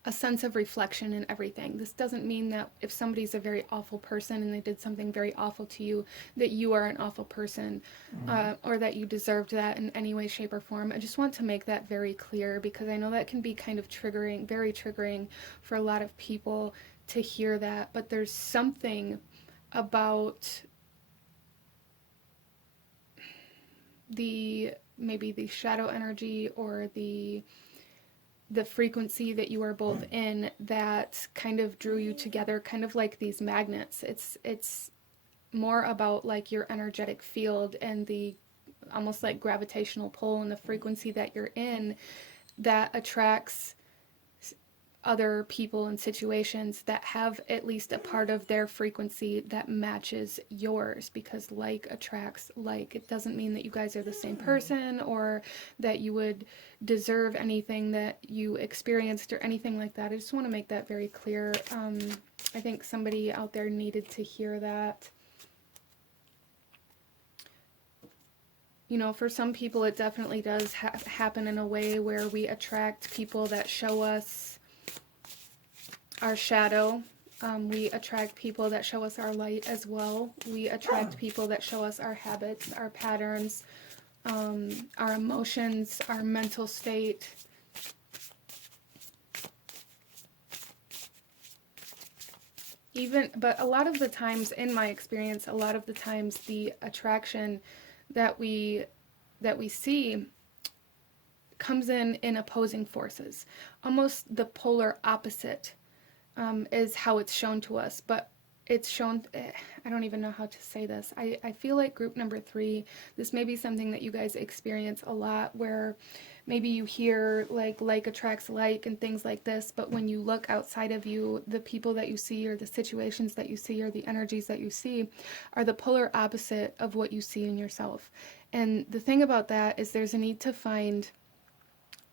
a sense of reflection in everything. This doesn't mean that if somebody's a very awful person and they did something very awful to you, that you are an awful person, or that you deserved that in any way, shape, or form. I just want to make that very clear, because I know that can be kind of triggering, very triggering for a lot of people to hear that. But there's something about maybe the shadow energy or the frequency that you are both in that kind of drew you together, kind of like these magnets. It's more about like your energetic field and the almost like gravitational pull and the frequency that you're in that attracts other people and situations that have at least a part of their frequency that matches yours, because like attracts like. It doesn't mean that you guys are the same person or that you would deserve anything that you experienced or anything like that. I just want to make that very clear. I think somebody out there needed to hear that. You know, for some people it definitely does happen in a way where we attract people that show us our shadow. We attract people that show us our light as well. We attract people that show us our habits, our patterns, our emotions, our mental state. But a lot of the times, in my experience, a lot of the times the attraction that we see comes in opposing forces. Almost the polar opposite is how it's shown to us, but it's shown, I don't even know how to say this. I feel like group number 3, this may be something that you guys experience a lot, where maybe you hear like attracts like and things like this, but when you look outside of you, the people that you see or the situations that you see or the energies that you see are the polar opposite of what you see in yourself. And the thing about that is there's a need to find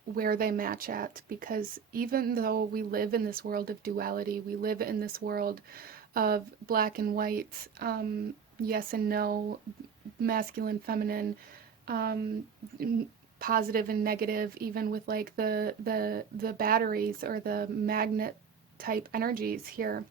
where they match at, because even though we live in this world of duality, we live in this world of black and white, yes and no, masculine, feminine, positive and negative, even with like the batteries or the magnet type energies here.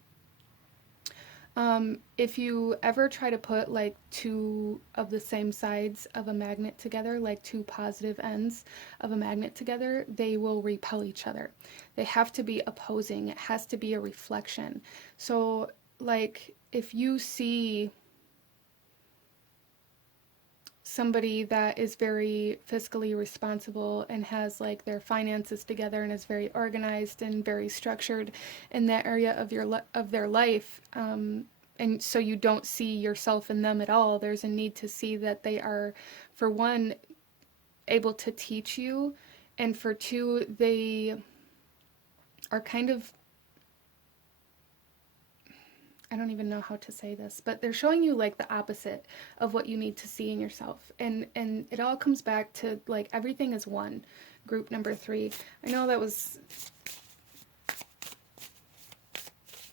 If you ever try to put like two of the same sides of a magnet together, like two positive ends of a magnet together, they will repel each other. They have to be opposing. It has to be a reflection. So like if you see somebody that is very fiscally responsible and has like their finances together and is very organized and very structured in that area of their life, and so you don't see yourself in them at all, there's a need to see that they are, for one, able to teach you, and for two, they are kind of, I don't even know how to say this, but they're showing you like the opposite of what you need to see in yourself. And it all comes back to like everything is one, group number 3. I know that was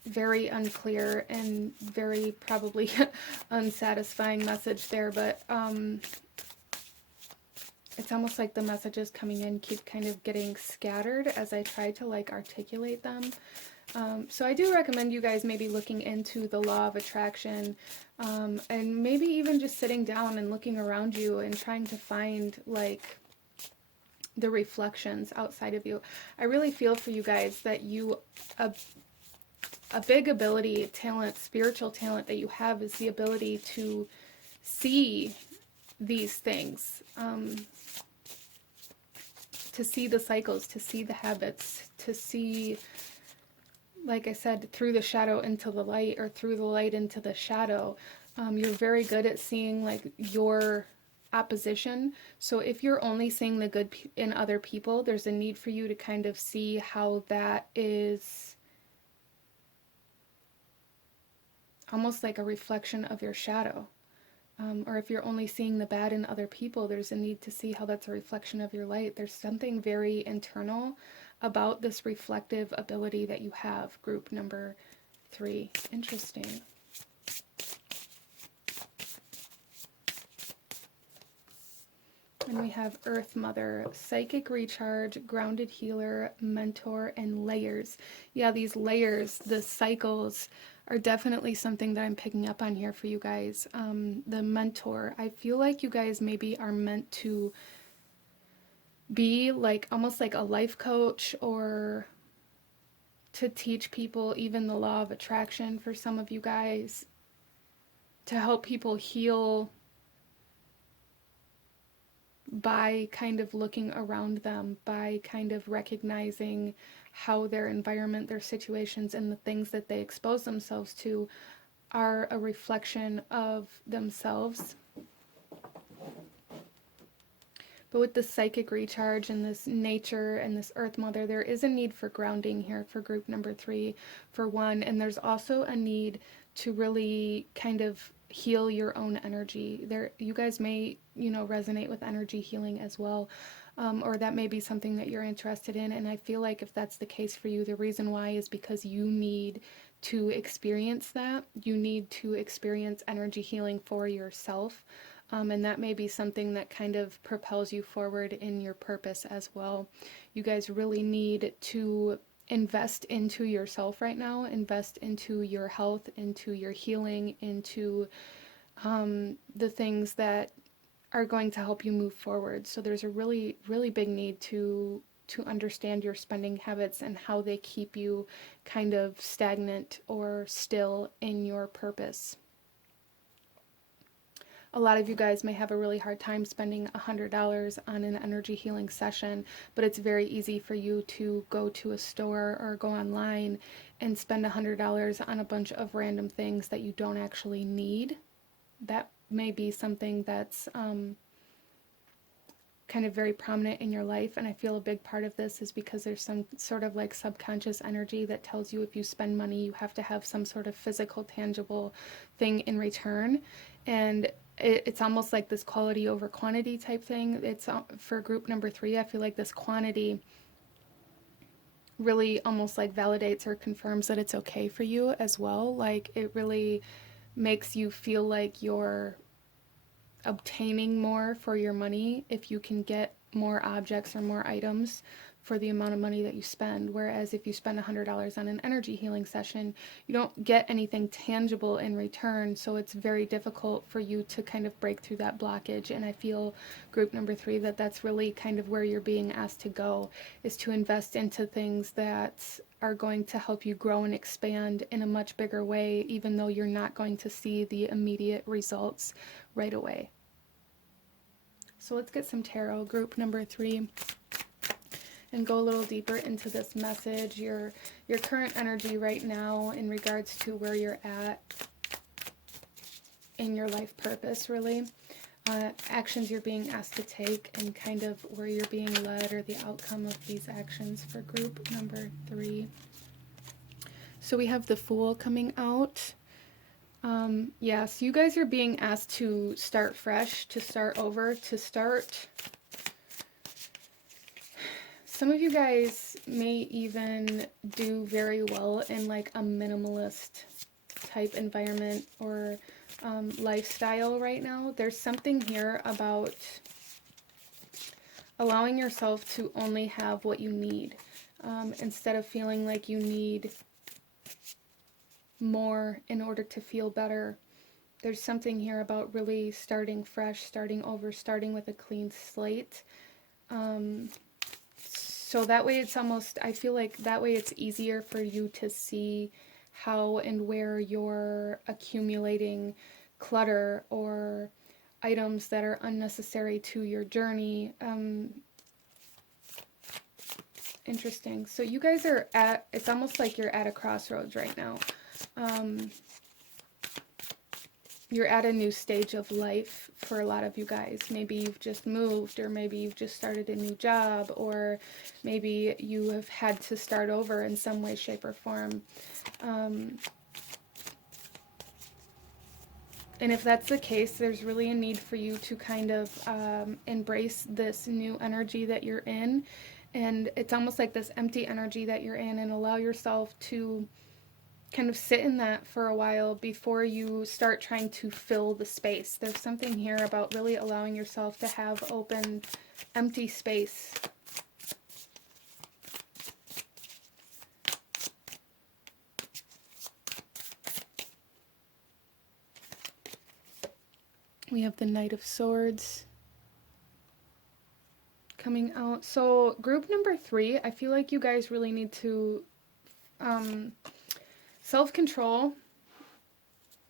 very unclear and very probably unsatisfying message there, but it's almost like the messages coming in keep kind of getting scattered as I try to like articulate them. So I do recommend you guys maybe looking into the law of attraction, and maybe even just sitting down and looking around you and trying to find like the reflections outside of you. I really feel for you guys that you, a big ability, talent, spiritual talent that you have is the ability to see these things, to see the cycles, to see the habits, to see, like I said, through the shadow into the light, or through the light into the shadow. You're very good at seeing like your opposition. So if you're only seeing the good in other people, there's a need for you to kind of see how that is almost like a reflection of your shadow. Or if you're only seeing the bad in other people, there's a need to see how that's a reflection of your light. There's something very internal about this reflective ability that you have, group number 3. Interesting. And we have Earth Mother, Psychic Recharge, Grounded Healer, Mentor, and Layers. Yeah, these layers, the cycles, are definitely something that I'm picking up on here for you guys. The Mentor, I feel like you guys maybe are meant to be like almost like a life coach, or to teach people even the law of attraction for some of you guys, to help people heal by kind of looking around them, by kind of recognizing how their environment, their situations, and the things that they expose themselves to are a reflection of themselves. But with the psychic recharge and this nature and this Earth Mother, there is a need for grounding here for group number 3, for one. And there's also a need to really kind of heal your own energy. You guys may, resonate with energy healing as well. Or that may be something that you're interested in. And I feel like if that's the case for you, the reason why is because you need to experience that. You need to experience energy healing for yourself. And that may be something that kind of propels you forward in your purpose as well. You guys really need to invest into yourself right now, invest into your health, into your healing, into the things that are going to help you move forward. So there's a really, really big need to understand your spending habits and how they keep you kind of stagnant or still in your purpose. A lot of you guys may have a really hard time spending $100 on an energy healing session, but it's very easy for you to go to a store or go online and spend $100 on a bunch of random things that you don't actually need. That may be something that's kind of very prominent in your life, and I feel a big part of this is because there's some sort of like subconscious energy that tells you if you spend money, you have to have some sort of physical, tangible thing in return. And it's almost like this quality over quantity type thing. It's for group number 3, I feel like this quantity really almost like validates or confirms that it's okay for you as well. Like it really makes you feel like you're obtaining more for your money if you can get more objects or more items for the amount of money that you spend. Whereas if you spend $100 on an energy healing session, you don't get anything tangible in return. So it's very difficult for you to kind of break through that blockage. And I feel group number 3, that's really kind of where you're being asked to go, is to invest into things that are going to help you grow and expand in a much bigger way, even though you're not going to see the immediate results right away. So let's get some tarot, group number 3, and go a little deeper into this message, your current energy right now in regards to where you're at in your life purpose, really. Actions you're being asked to take and kind of where you're being led or the outcome of these actions for group number 3. So we have the Fool coming out. Yeah, so you guys are being asked to start fresh, to start over, to start. Some of you guys may even do very well in like a minimalist type environment or lifestyle right now. There's something here about allowing yourself to only have what you need, instead of feeling like you need more in order to feel better. There's something here about really starting fresh, starting over, starting with a clean slate. So that way it's almost, I feel like that way it's easier for you to see how and where you're accumulating clutter or items that are unnecessary to your journey. Interesting. So you guys are at, it's almost like you're at a crossroads right now. You're at a new stage of life for a lot of you guys. Maybe you've just moved, or maybe you've just started a new job, or maybe you have had to start over in some way, shape, or form. And if that's the case, there's really a need for you to kind of embrace this new energy that you're in. And it's almost like this empty energy that you're in, and allow yourself to kind of sit in that for a while before you start trying to fill the space. There's something here about really allowing yourself to have open, empty space. We have the Knight of Swords coming out. So group number 3, I feel like you guys really need to self-control.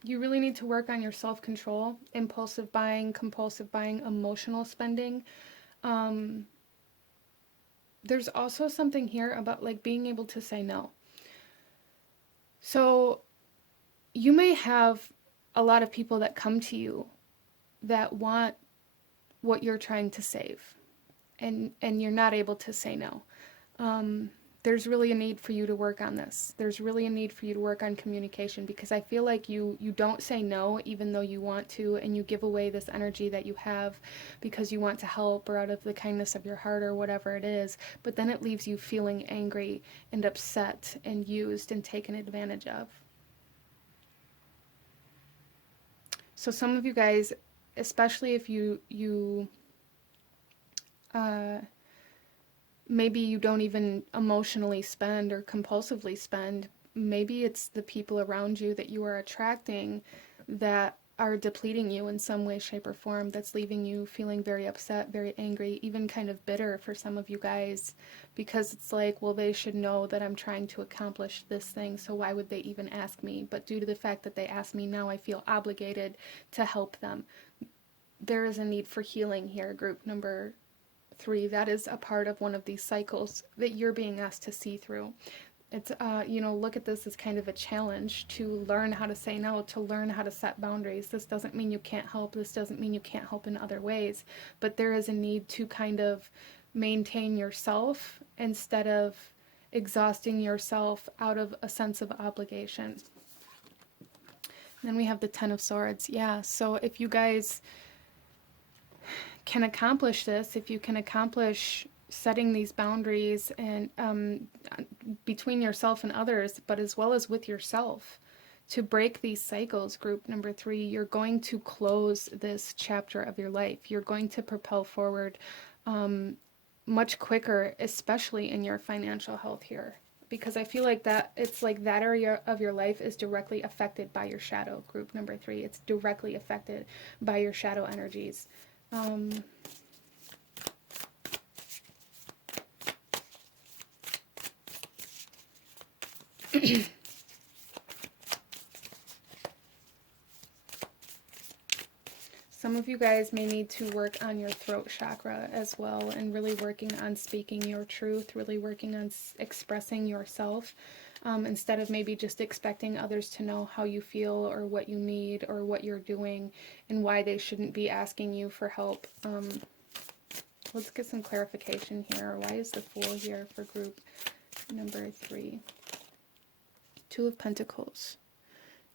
You really need to work on your self-control, impulsive buying, compulsive buying, emotional spending. There's also something here about like being able to say no. So you may have a lot of people that come to you that want what you're trying to save, and you're not able to say no. There's really a need for you to work on this. There's really a need for you to work on communication, because I feel like you don't say no even though you want to, and you give away this energy that you have because you want to help or out of the kindness of your heart or whatever it is, but then it leaves you feeling angry and upset and used and taken advantage of. So some of you guys, especially if maybe you don't even emotionally spend or compulsively spend. Maybe it's the people around you that you are attracting that are depleting you in some way, shape, or form, that's leaving you feeling very upset, very angry, even kind of bitter for some of you guys, because it's like, well, they should know that I'm trying to accomplish this thing, so why would they even ask me? But due to the fact that they asked me, now I feel obligated to help them. There is a need for healing here, group number 3. That is a part of one of these cycles that you're being asked to see through. It's, look at this as kind of a challenge to learn how to say no, to learn how to set boundaries. This doesn't mean you can't help. This doesn't mean you can't help in other ways. But there is a need to kind of maintain yourself instead of exhausting yourself out of a sense of obligation. And then we have the Ten of Swords. Yeah, so if you guys can accomplish this, if you can accomplish setting these boundaries and between yourself and others, but as well as with yourself, to break these cycles, group number 3, you're going to close this chapter of your life. You're going to propel forward much quicker, especially in your financial health here, because I feel like that it's like that area of your life is directly affected by your shadow, group number 3. It's directly affected by your shadow energies. Some of you guys may need to work on your throat chakra as well, and really working on speaking your truth, really working on expressing yourself, instead of maybe just expecting others to know how you feel or what you need or what you're doing and why they shouldn't be asking you for help. Let's get some clarification here. Why is the Fool here for group number 3? Two of Pentacles.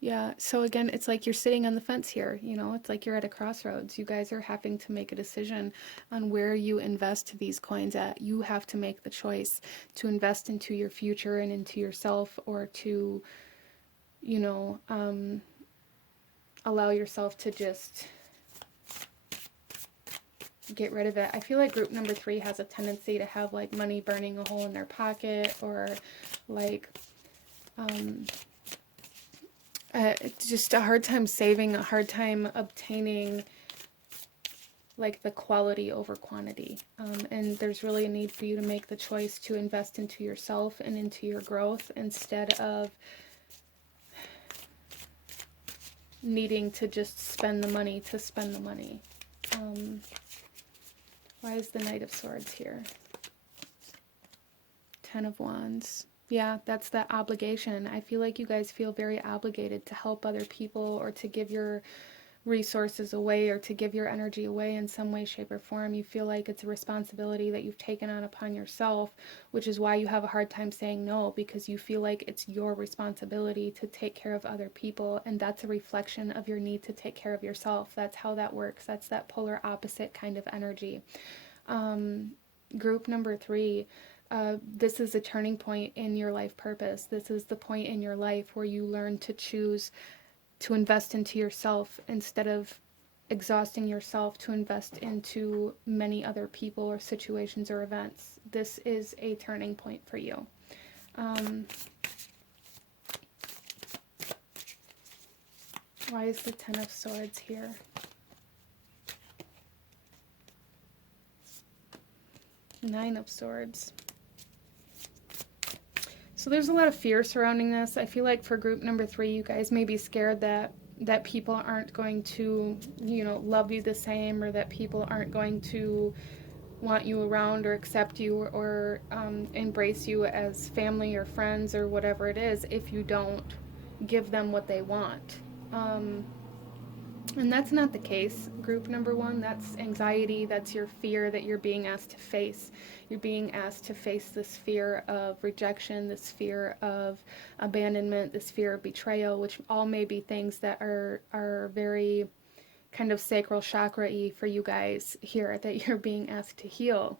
Yeah, so again, it's like you're sitting on the fence here, it's like you're at a crossroads. You guys are having to make a decision on where you invest these coins at. You have to make the choice to invest into your future and into yourself, or to, allow yourself to just get rid of it. I feel like group number 3 has a tendency to have like money burning a hole in their pocket, or like, it's just a hard time saving, a hard time obtaining like the quality over quantity. And there's really a need for you to make the choice to invest into yourself and into your growth, instead of needing to just spend the money to spend the money. Why is the Knight of Swords here? Ten of Wands. Yeah, that's that obligation. I feel like you guys feel very obligated to help other people, or to give your resources away, or to give your energy away in some way, shape, or form. You feel like it's a responsibility that you've taken on upon yourself, which is why you have a hard time saying no, because you feel like it's your responsibility to take care of other people, and that's a reflection of your need to take care of yourself. That's how that works. That's that polar opposite kind of energy. Group number 3, this is a turning point in your life purpose. This is the point in your life where you learn to choose to invest into yourself instead of exhausting yourself to invest into many other people or situations or events. This is a turning point for you. Why is the Ten of Swords here? Nine of Swords. So there's a lot of fear surrounding this. I feel like for group number 3, you guys may be scared that people aren't going to, love you the same, or that people aren't going to want you around or accept you or embrace you as family or friends or whatever it is if you don't give them what they want. And that's not the case, group number 1. That's anxiety. That's your fear that you're being asked to face. You're being asked to face this fear of rejection, this fear of abandonment, this fear of betrayal, which all may be things that are very kind of sacral chakra-y for you guys here that you're being asked to heal.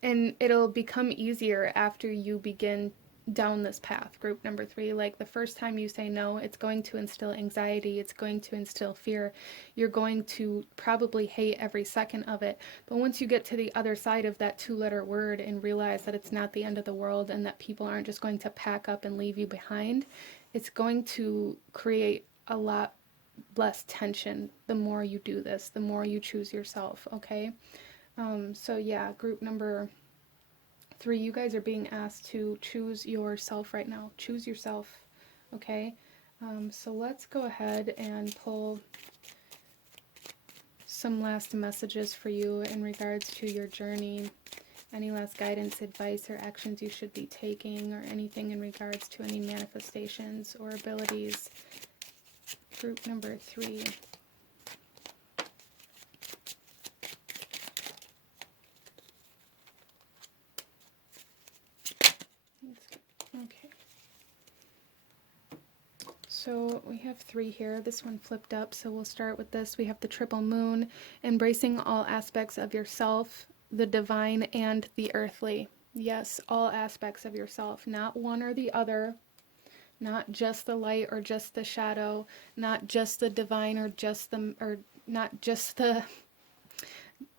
And it'll become easier after you begin down this path, group number 3. Like the first time you say no, it's going to instill anxiety, it's going to instill fear. You're going to probably hate every second of it. But once you get to the other side of that 2-letter word and realize that it's not the end of the world and that people aren't just going to pack up and leave you behind, it's going to create a lot less tension the more you do this, the more you choose yourself, okay? So yeah, group number 3, you guys are being asked to choose yourself right now. Choose yourself, okay? So let's go ahead and pull some last messages for you in regards to your journey. Any last guidance, advice, or actions you should be taking, or anything in regards to any manifestations or abilities. Group number 3. Okay. So we have 3 here. This one flipped up, so we'll start with this. We have the triple moon, embracing all aspects of yourself, the divine and the earthly. Yes, all aspects of yourself, not one or the other, not just the light or just the shadow, not just the divine or not just the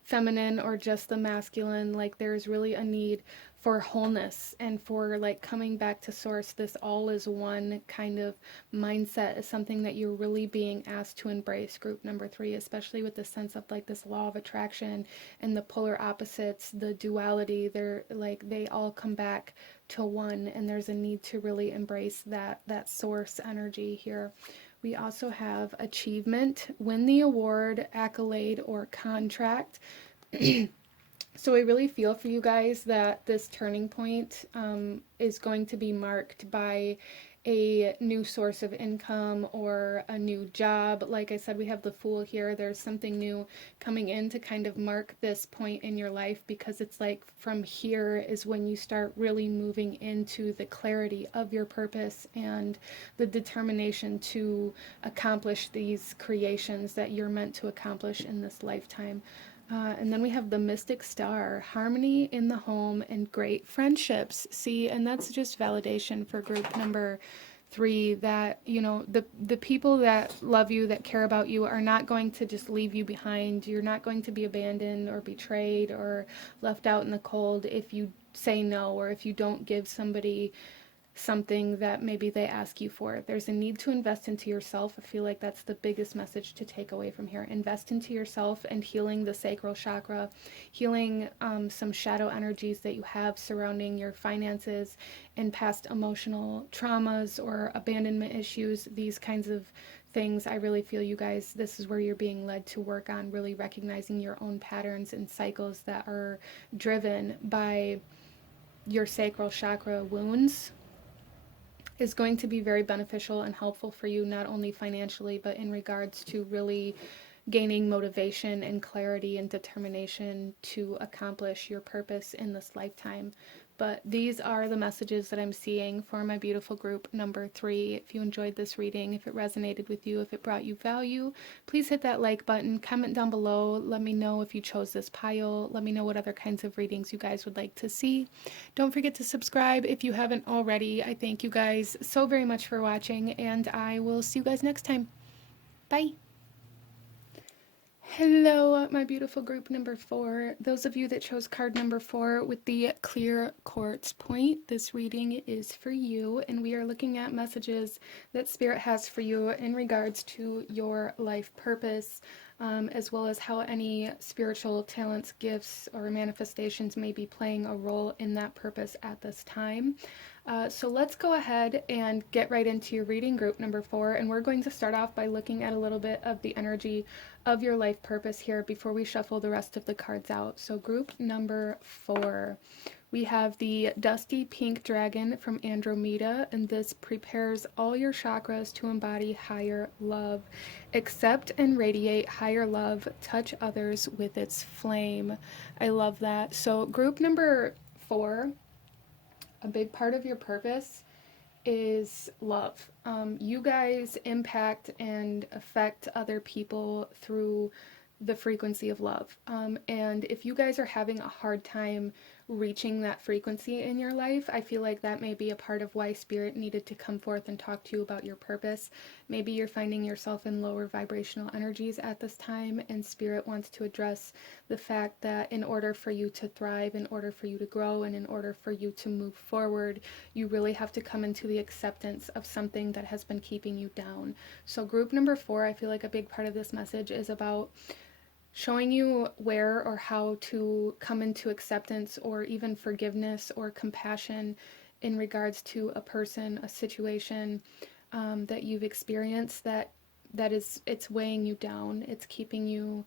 feminine or just the masculine. Like there's really a need for wholeness and for like coming back to source. This all is one kind of mindset is something that you're really being asked to embrace, group number 3, especially with the sense of like this law of attraction and the polar opposites, the duality. They're like they all come back to one, and there's a need to really embrace that source energy here. We also have achievement, win the award, accolade, or contract. So I really feel for you guys that this turning point is going to be marked by a new source of income or a new job. Like I said, we have the Fool here. There's something new coming in to kind of mark this point in your life, because it's like from here is when you start really moving into the clarity of your purpose and the determination to accomplish these creations that you're meant to accomplish in this lifetime. And then we have the Mystic Star, harmony in the home and great friendships. See, and that's just validation for group number 3, that, the people that love you, that care about you, are not going to just leave you behind. You're not going to be abandoned or betrayed or left out in the cold if you say no, or if you don't give somebody something that maybe they ask you for. There's a need to invest into yourself. I feel like that's the biggest message to take away from here. Invest into yourself and healing the sacral chakra, healing some shadow energies that you have surrounding your finances and past emotional traumas or abandonment issues, these kinds of things. I really feel you guys, this is where you're being led to work on really recognizing your own patterns and cycles that are driven by your sacral chakra wounds. Is going to be very beneficial and helpful for you, not only financially, but in regards to really gaining motivation and clarity and determination to accomplish your purpose in this lifetime. but these are the messages that I'm seeing for my beautiful group number 3. If you enjoyed this reading, if it resonated with you, if it brought you value, please hit that like button, comment down below, let me know if you chose this pile, let me know what other kinds of readings you guys would like to see. Don't forget to subscribe if you haven't already. I thank you guys so very much for watching, and I will see you guys next time. Bye! Hello, my beautiful group number 4. Those of you that chose card number 4 with the clear quartz point, this reading is for you, and we are looking at messages that Spirit has for you in regards to your life purpose, as well as how any spiritual talents, gifts, or manifestations may be playing a role in that purpose at this time. So let's go ahead and get right into your reading, group number 4, and we're going to start off by looking at a little bit of the energy of your life purpose here before we shuffle the rest of the cards out. So group number 4, we have the Dusty Pink Dragon from Andromeda, and this prepares all your chakras to embody higher love. Accept and radiate higher love, touch others with its flame. I love that. So group number 4, a big part of your purpose is love. You guys impact and affect other people through the frequency of love. And if you guys are having a hard time reaching that frequency in your life, I feel like that may be a part of why Spirit needed to come forth and talk to you about your purpose. Maybe you're finding yourself in lower vibrational energies at this time, and Spirit wants to address the fact that in order for you to thrive, in order for you to grow, and in order for you to move forward, you really have to come into the acceptance of something that has been keeping you down. So group number 4, I feel like a big part of this message is about showing you where or how to come into acceptance or even forgiveness or compassion in regards to a person, a situation that you've experienced it's weighing you down. It's keeping you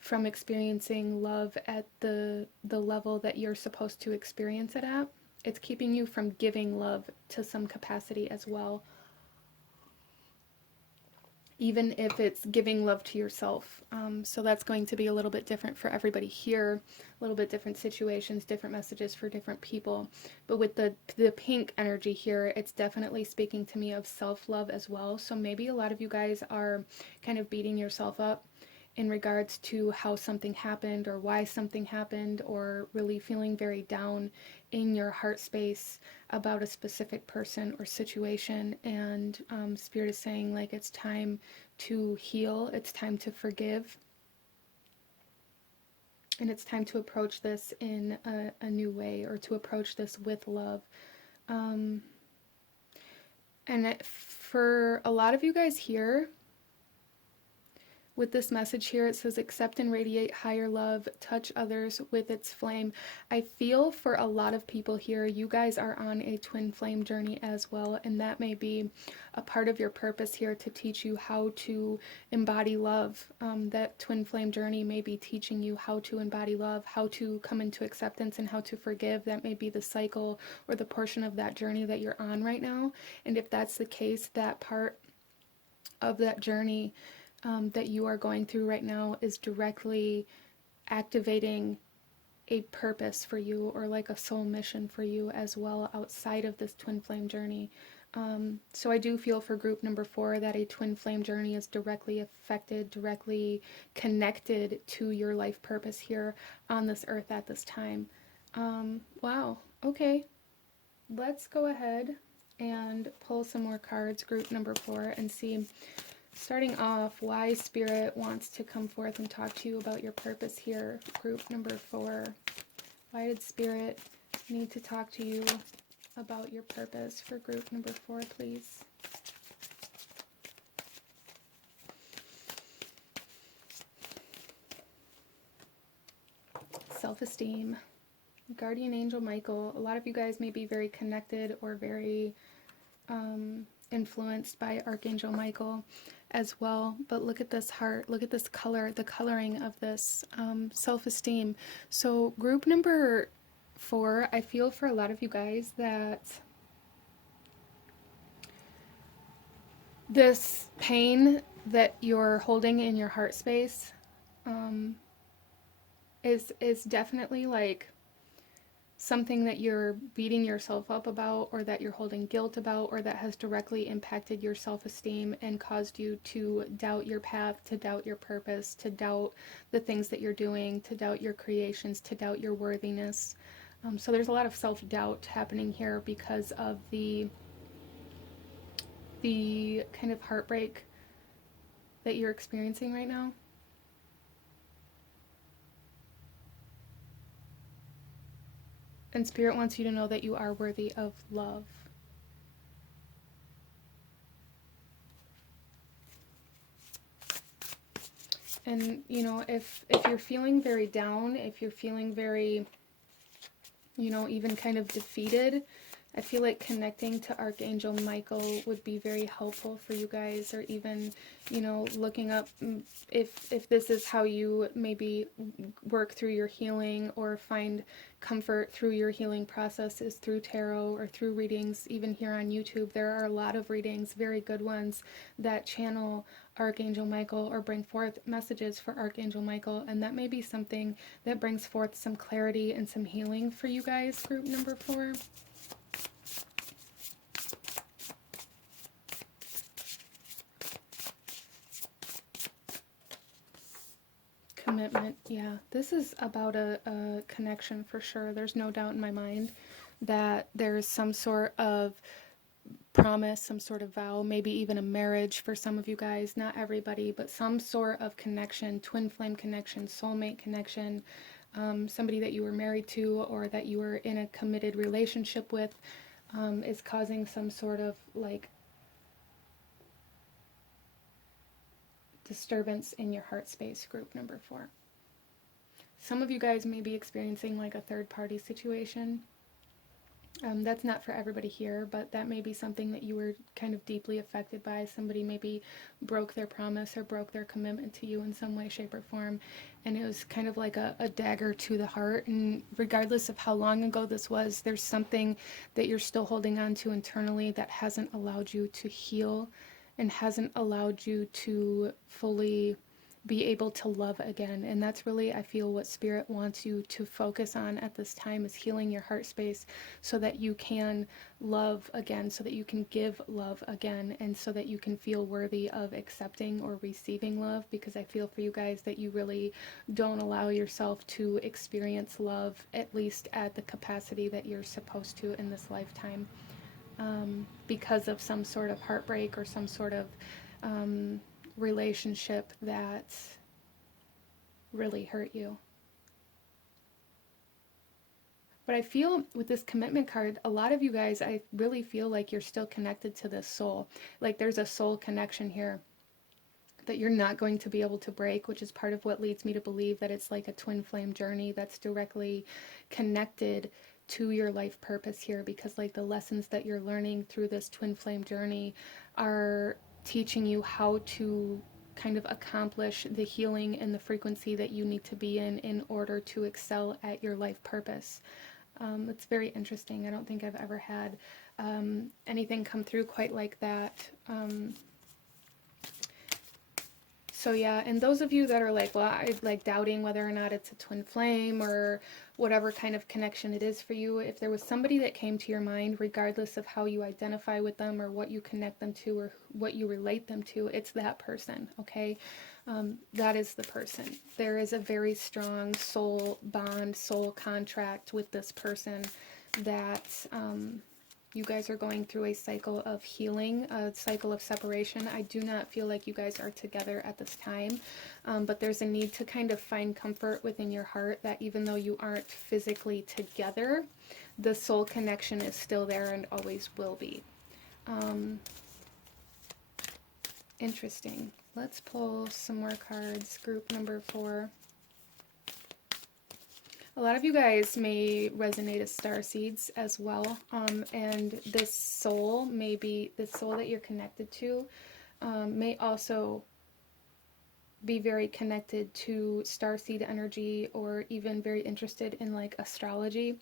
from experiencing love at the level that you're supposed to experience it at. It's keeping you from giving love to some capacity as well, even if it's giving love to yourself. So that's going to be a little bit different for everybody here, a little bit different situations, different messages for different people. But with the pink energy here, it's definitely speaking to me of self-love as well. So maybe a lot of you guys are kind of beating yourself up in regards to how something happened or why something happened, or really feeling very down in your heart space about a specific person or situation. And Spirit is saying, like, it's time to heal, it's time to forgive, and it's time to approach this in a new way, or to approach this with love. And for a lot of you guys here, with this message here, it says, accept and radiate higher love, touch others with its flame. I feel for a lot of people here, you guys are on a twin flame journey as well, and that may be a part of your purpose here, to teach you how to embody love. That twin flame journey may be teaching you how to embody love, how to come into acceptance, and how to forgive. That may be the cycle or the portion of that journey that you're on right now. And if that's the case, that part of that journey that you are going through right now is directly activating a purpose for you, or like a soul mission for you as well, outside of this twin flame journey. So I do feel for group number 4 that a twin flame journey is directly affected, directly connected to your life purpose here on this earth at this time. Wow. Okay. Let's go ahead and pull some more cards, group number 4, and see, starting off, why Spirit wants to come forth and talk to you about your purpose here. Group number 4. Why did Spirit need to talk to you about your purpose for group number 4, please? Self-esteem. Guardian Angel Michael. A lot of you guys may be very connected or very influenced by Archangel Michael as well, but look at this heart, look at this color, the coloring of this self-esteem. So group number 4, I feel for a lot of you guys that this pain that you're holding in your heart space is definitely like something that you're beating yourself up about, or that you're holding guilt about, or that has directly impacted your self-esteem and caused you to doubt your path, to doubt your purpose, to doubt the things that you're doing, to doubt your creations, to doubt your worthiness. So there's a lot of self-doubt happening here because of the kind of heartbreak that you're experiencing right now. And Spirit wants you to know that you are worthy of love. And, you know, if you're feeling very down, if you're feeling very, you know, even kind of defeated, I feel like connecting to Archangel Michael would be very helpful for you guys, or even, you know, looking up if this is how you maybe work through your healing or find comfort through your healing process, is through tarot or through readings. Even here on YouTube, there are a lot of readings, very good ones, that channel Archangel Michael or bring forth messages for Archangel Michael, and that may be something that brings forth some clarity and some healing for you guys, group number 4. Commitment, yeah. This is about a connection for sure. There's no doubt in my mind that there's some sort of promise, some sort of vow, maybe even a marriage for some of you guys, not everybody, but some sort of connection, twin flame connection, soulmate connection, somebody that you were married to or that you were in a committed relationship with, is causing some sort of like disturbance in your heart space, group number 4. Some of you guys may be experiencing like a third party situation. That's not for everybody here, but that may be something that you were kind of deeply affected by. Somebody maybe broke their promise or broke their commitment to you in some way, shape, or form, and it was kind of like a dagger to the heart. And regardless of how long ago this was, there's something that you're still holding on to internally that hasn't allowed you to heal and hasn't allowed you to fully be able to love again. And that's really, I feel, what Spirit wants you to focus on at this time, is healing your heart space so that you can love again, so that you can give love again, and so that you can feel worthy of accepting or receiving love. Because I feel for you guys that you really don't allow yourself to experience love, at least at the capacity that you're supposed to in this lifetime, because of some sort of heartbreak or some sort of relationship that really hurt you. But I feel with this commitment card, a lot of you guys, I really feel like you're still connected to this soul. Like there's a soul connection here that you're not going to be able to break, which is part of what leads me to believe that it's like a twin flame journey that's directly connected to your life purpose here, because like the lessons that you're learning through this twin flame journey are teaching you how to kind of accomplish the healing and the frequency that you need to be in order to excel at your life purpose. It's very interesting. I don't think I've ever had anything come through quite like that. So yeah, and those of you that are like, well, I like doubting whether or not it's a twin flame or whatever kind of connection it is for you, if there was somebody that came to your mind, regardless of how you identify with them or what you connect them to or what you relate them to, it's that person, okay? That is the person. There is a very strong soul bond, soul contract with this person that you guys are going through a cycle of healing, a cycle of separation. I do not feel like you guys are together at this time, but there's a need to kind of find comfort within your heart that even though you aren't physically together, the soul connection is still there and always will be. Interesting. Let's pull some more cards. Group number 4. A lot of you guys may resonate as starseeds as well, and this soul, maybe the soul that you're connected to, may also be very connected to starseed energy, or even very interested in like astrology.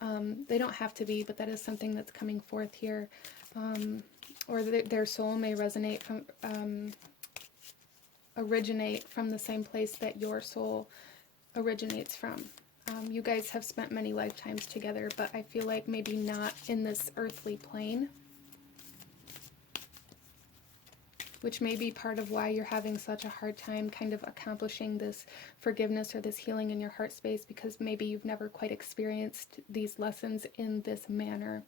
They don't have to be, but that is something that's coming forth here. Or their soul may resonate from, originate from the same place that your soul originates from. You guys have spent many lifetimes together, but I feel like maybe not in this earthly plane, which may be part of why you're having such a hard time kind of accomplishing this forgiveness or this healing in your heart space, because maybe you've never quite experienced these lessons in this manner.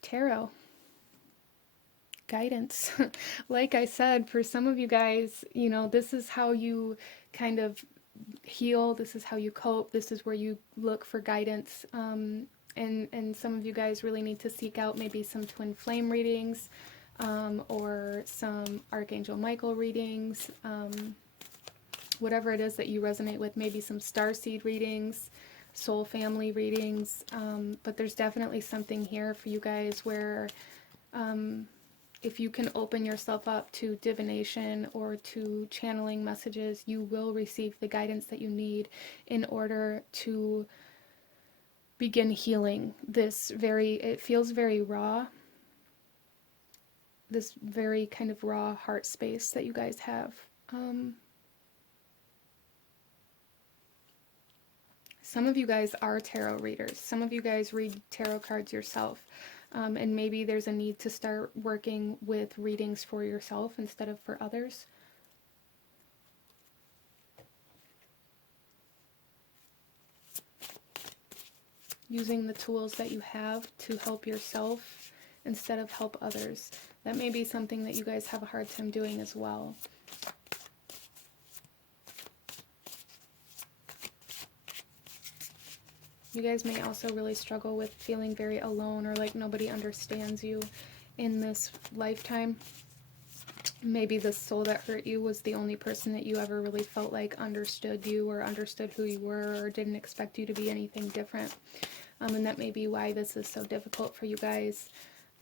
Tarot. Guidance. Like I said, for some of you guys, you know, this is how you kind of heal. This is how you cope. This is where you look for guidance. And some of you guys really need to seek out maybe some twin flame readings, or some Archangel Michael readings, whatever it is that you resonate with, maybe some starseed readings, soul family readings. But there's definitely something here for you guys where if you can open yourself up to divination or to channeling messages, you will receive the guidance that you need in order to begin healing this it feels very raw, this very kind of raw heart space that you guys have. Some of you guys are tarot readers. Some of you guys read tarot cards yourself. And maybe there's a need to start working with readings for yourself instead of for others. Using the tools that you have to help yourself instead of help others. That may be something that you guys have a hard time doing as well. You guys may also really struggle with feeling very alone, or like nobody understands you in this lifetime. Maybe the soul that hurt you was the only person that you ever really felt like understood you, or understood who you were, or didn't expect you to be anything different. And that may be why this is so difficult for you guys.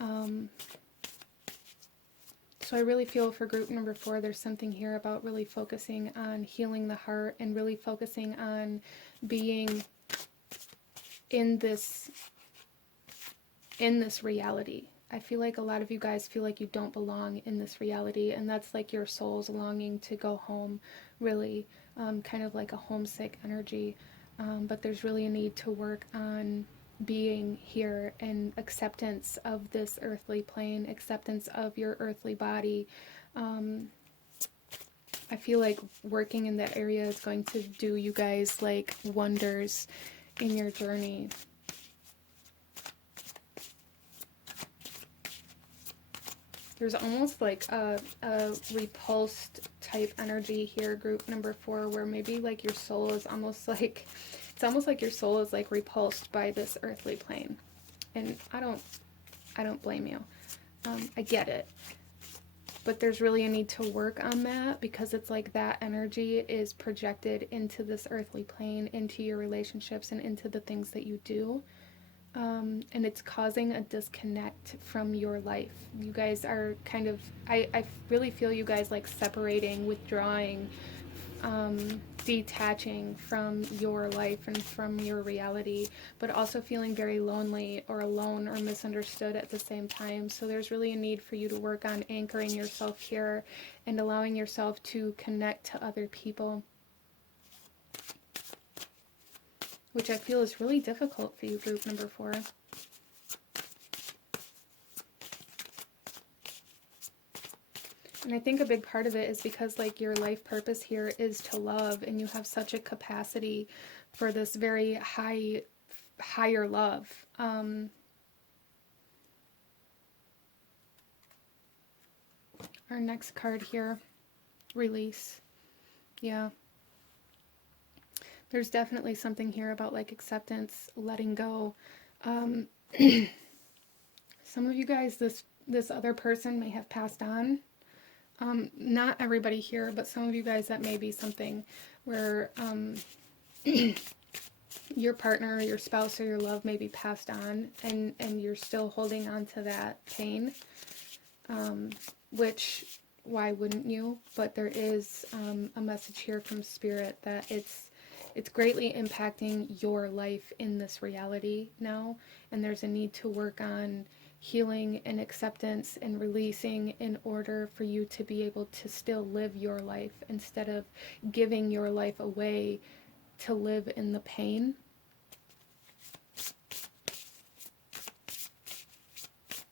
So I really feel for group number 4, there's something here about really focusing on healing the heart and really focusing on being in this reality. I feel like a lot of you guys feel like you don't belong in this reality, and that's like your soul's longing to go home, really, kind of like a homesick energy. But there's really a need to work on being here and acceptance of this earthly plane, acceptance of your earthly body. I feel like working in that area is going to do you guys like wonders in your journey. There's almost like a repulsed type energy here, group number 4, where maybe like your soul is almost like, it's almost like your soul is like repulsed by this earthly plane. And I don't blame you. I get it. But there's really a need to work on that, because it's like that energy is projected into this earthly plane, into your relationships, and into the things that you do. And it's causing a disconnect from your life. You guys are kind of, I really feel you guys like separating, withdrawing, detaching from your life and from your reality, but also feeling very lonely or alone or misunderstood at the same time. So there's really a need for you to work on anchoring yourself here and allowing yourself to connect to other people, which I feel is really difficult for you, group number 4. And I think a big part of it is because like your life purpose here is to love, and you have such a capacity for this very higher love. Our next card here, release. Yeah. There's definitely something here about like acceptance, letting go. Some of you guys, this other person may have passed on. Not everybody here, but some of you guys, that may be something where your partner or your spouse or your love may be passed on, and you're still holding on to that pain, which, why wouldn't you? But there is a message here from Spirit that it's greatly impacting your life in this reality now, and there's a need to work on healing and acceptance and releasing in order for you to be able to still live your life instead of giving your life away to live in the pain.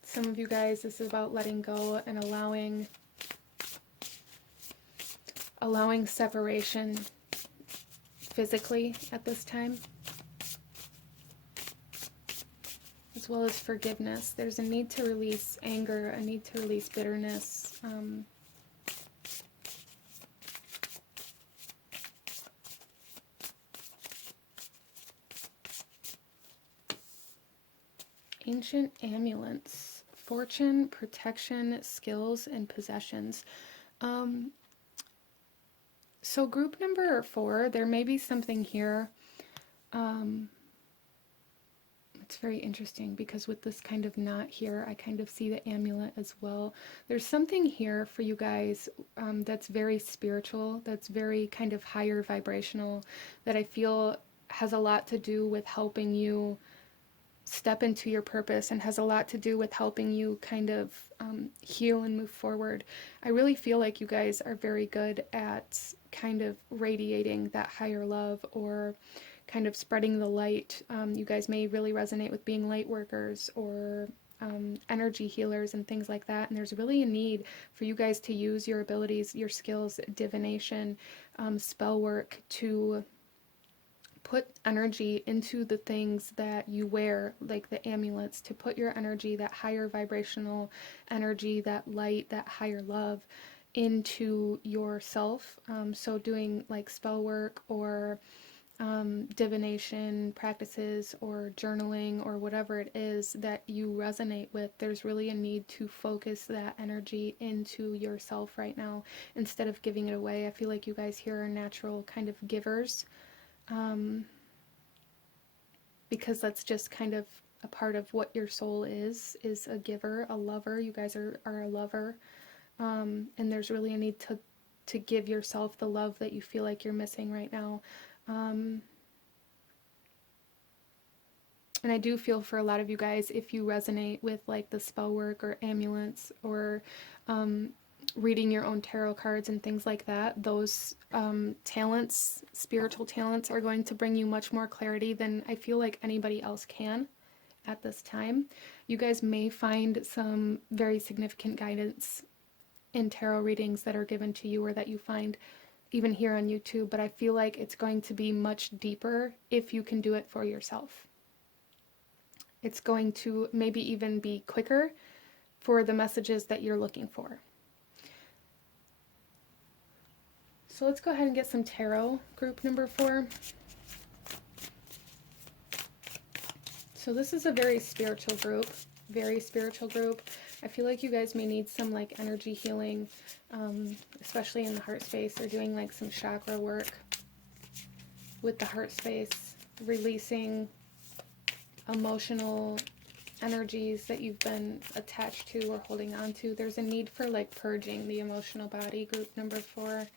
Some of you guys, this is about letting go and allowing separation physically at this time, as well as forgiveness. There's a need to release anger, a need to release bitterness. Ancient amulets, fortune, protection, skills, and possessions. So group number 4, there may be something here. It's very interesting because with this kind of knot here, I kind of see the amulet as well. There's something here for you guys that's very spiritual, that's very kind of higher vibrational, that I feel has a lot to do with helping you step into your purpose and has a lot to do with helping you kind of heal and move forward. I really feel like you guys are very good at kind of radiating that higher love or kind of spreading the light. You guys may really resonate with being light workers or energy healers and things like that. And there's really a need for you guys to use your abilities, your skills, divination, spell work to put energy into the things that you wear, like the amulets, to put your energy, that higher vibrational energy, that light, that higher love into yourself. So doing like spell work or divination practices or journaling or whatever it is that you resonate with, there's really a need to focus that energy into yourself right now instead of giving it away. I feel like you guys here are natural kind of givers. Because that's just kind of a part of what your soul is a giver, a lover. You guys are a lover. And there's really a need to give yourself the love that you feel like you're missing right now. And I do feel for a lot of you guys, if you resonate with like the spell work or amulets or reading your own tarot cards and things like that, those talents, spiritual talents, are going to bring you much more clarity than I feel like anybody else can at this time. You guys may find some very significant guidance in tarot readings that are given to you or that you find even here on YouTube, but I feel like it's going to be much deeper if you can do it for yourself. It's going to maybe even be quicker for the messages that you're looking for. So let's go ahead and get some tarot, group number 4. So this is a very spiritual group, very spiritual group. I feel like you guys may need some like energy healing, especially in the heart space, or doing like some chakra work with the heart space, releasing emotional energies that you've been attached to or holding on to. There's a need for like purging the emotional body, group number 4.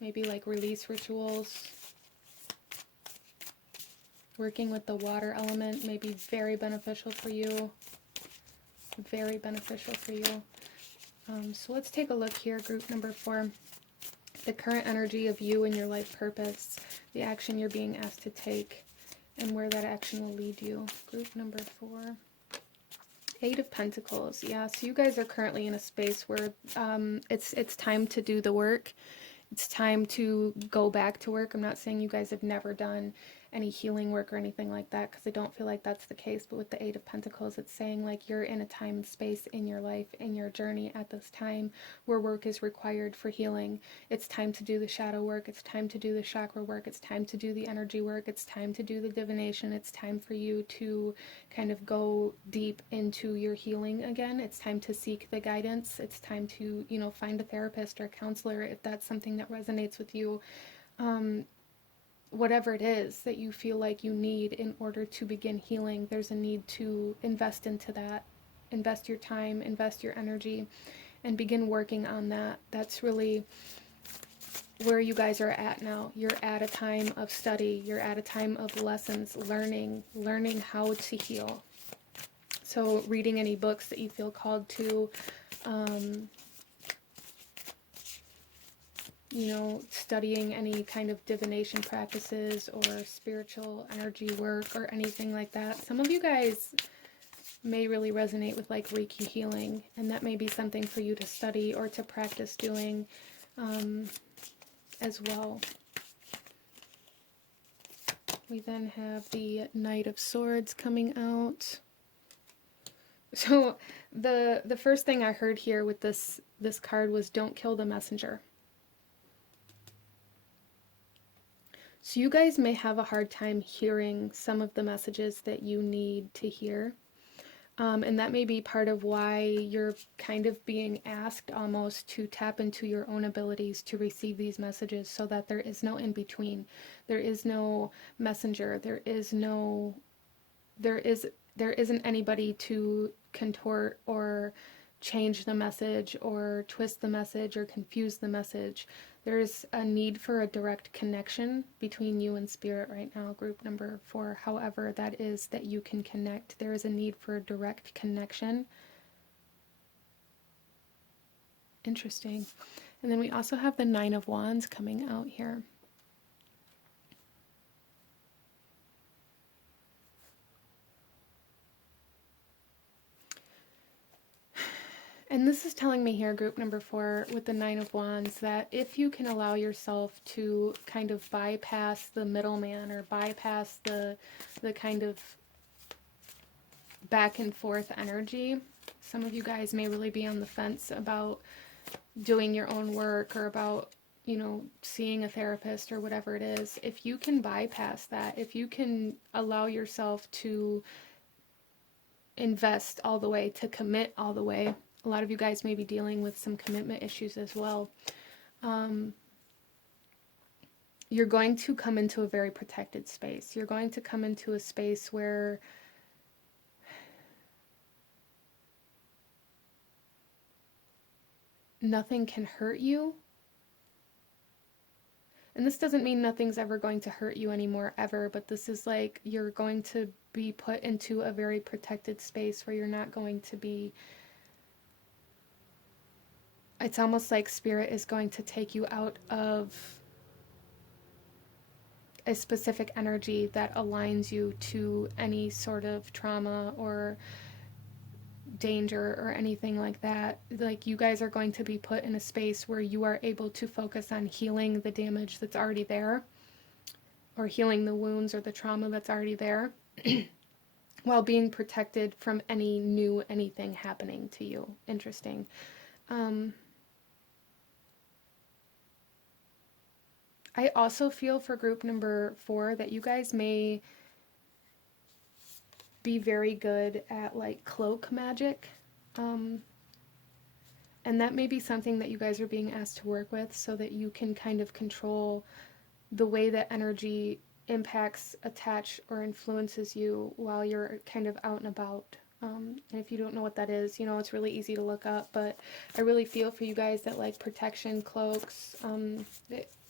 Maybe like release rituals. Working with the water element may be very beneficial for you. Very beneficial for you. So let's take a look here, group number 4. The current energy of you and your life purpose, the action you're being asked to take, and where that action will lead you. Group number 4. 8 of Pentacles. Yeah, so you guys are currently in a space where it's time to do the work. It's time to go back to work. I'm not saying you guys have never done any healing work or anything like that, because I don't feel like that's the case. But with the 8 of Pentacles, it's saying like you're in a time and space in your life, in your journey at this time where work is required for healing. It's time to do the shadow work. It's time to do the chakra work. It's time to do the energy work. It's time to do the divination. It's time for you to kind of go deep into your healing again. It's time to seek the guidance. It's time to, you know, find a therapist or a counselor if that's something that resonates with you. Whatever it is that you feel like you need in order to begin healing, there's a need to invest into that. Invest your time, invest your energy, and begin working on that. That's really where you guys are at now. You're at a time of study. You're at a time of lessons, learning how to heal. So reading any books that you feel called to, you know, studying any kind of divination practices or spiritual energy work or anything like that. Some of you guys may really resonate with like Reiki healing, and that may be something for you to study or to practice doing as well. We then have the Knight of Swords coming out. So the first thing I heard here with this card was don't kill the messenger. So you guys may have a hard time hearing some of the messages that you need to hear. And that may be part of why you're kind of being asked almost to tap into your own abilities to receive these messages, so that there is no in between. There is no messenger. There isn't anybody to contort or change the message or twist the message or confuse the message. There's a need for a direct connection between you and spirit right now, group number 4. However that is that you can connect. There is a need for a direct connection. Interesting. And then we also have the 9 of Wands coming out here. And this is telling me here, group number 4, with the 9 of Wands, that if you can allow yourself to kind of bypass the middleman or bypass the kind of back and forth energy, some of you guys may really be on the fence about doing your own work or about, you know, seeing a therapist or whatever it is. If you can bypass that, if you can allow yourself to invest all the way, to commit all the way, a lot of you guys may be dealing with some commitment issues as well. You're going to come into a very protected space. You're going to come into a space where nothing can hurt you. And this doesn't mean nothing's ever going to hurt you anymore, ever, but this is like you're going to be put into a very protected space where you're not going to be... It's almost like spirit is going to take you out of a specific energy that aligns you to any sort of trauma or danger or anything like that. Like, you guys are going to be put in a space where you are able to focus on healing the damage that's already there, or healing the wounds or the trauma that's already there, while being protected from any new anything happening to you. Interesting. I also feel for group number 4 that you guys may be very good at like cloak magic. And that may be something that you guys are being asked to work with, so that you can kind of control the way that energy impacts, attach, or influences you while you're kind of out and about. And if you don't know what that is, you know, it's really easy to look up, but I really feel for you guys that like protection, cloaks,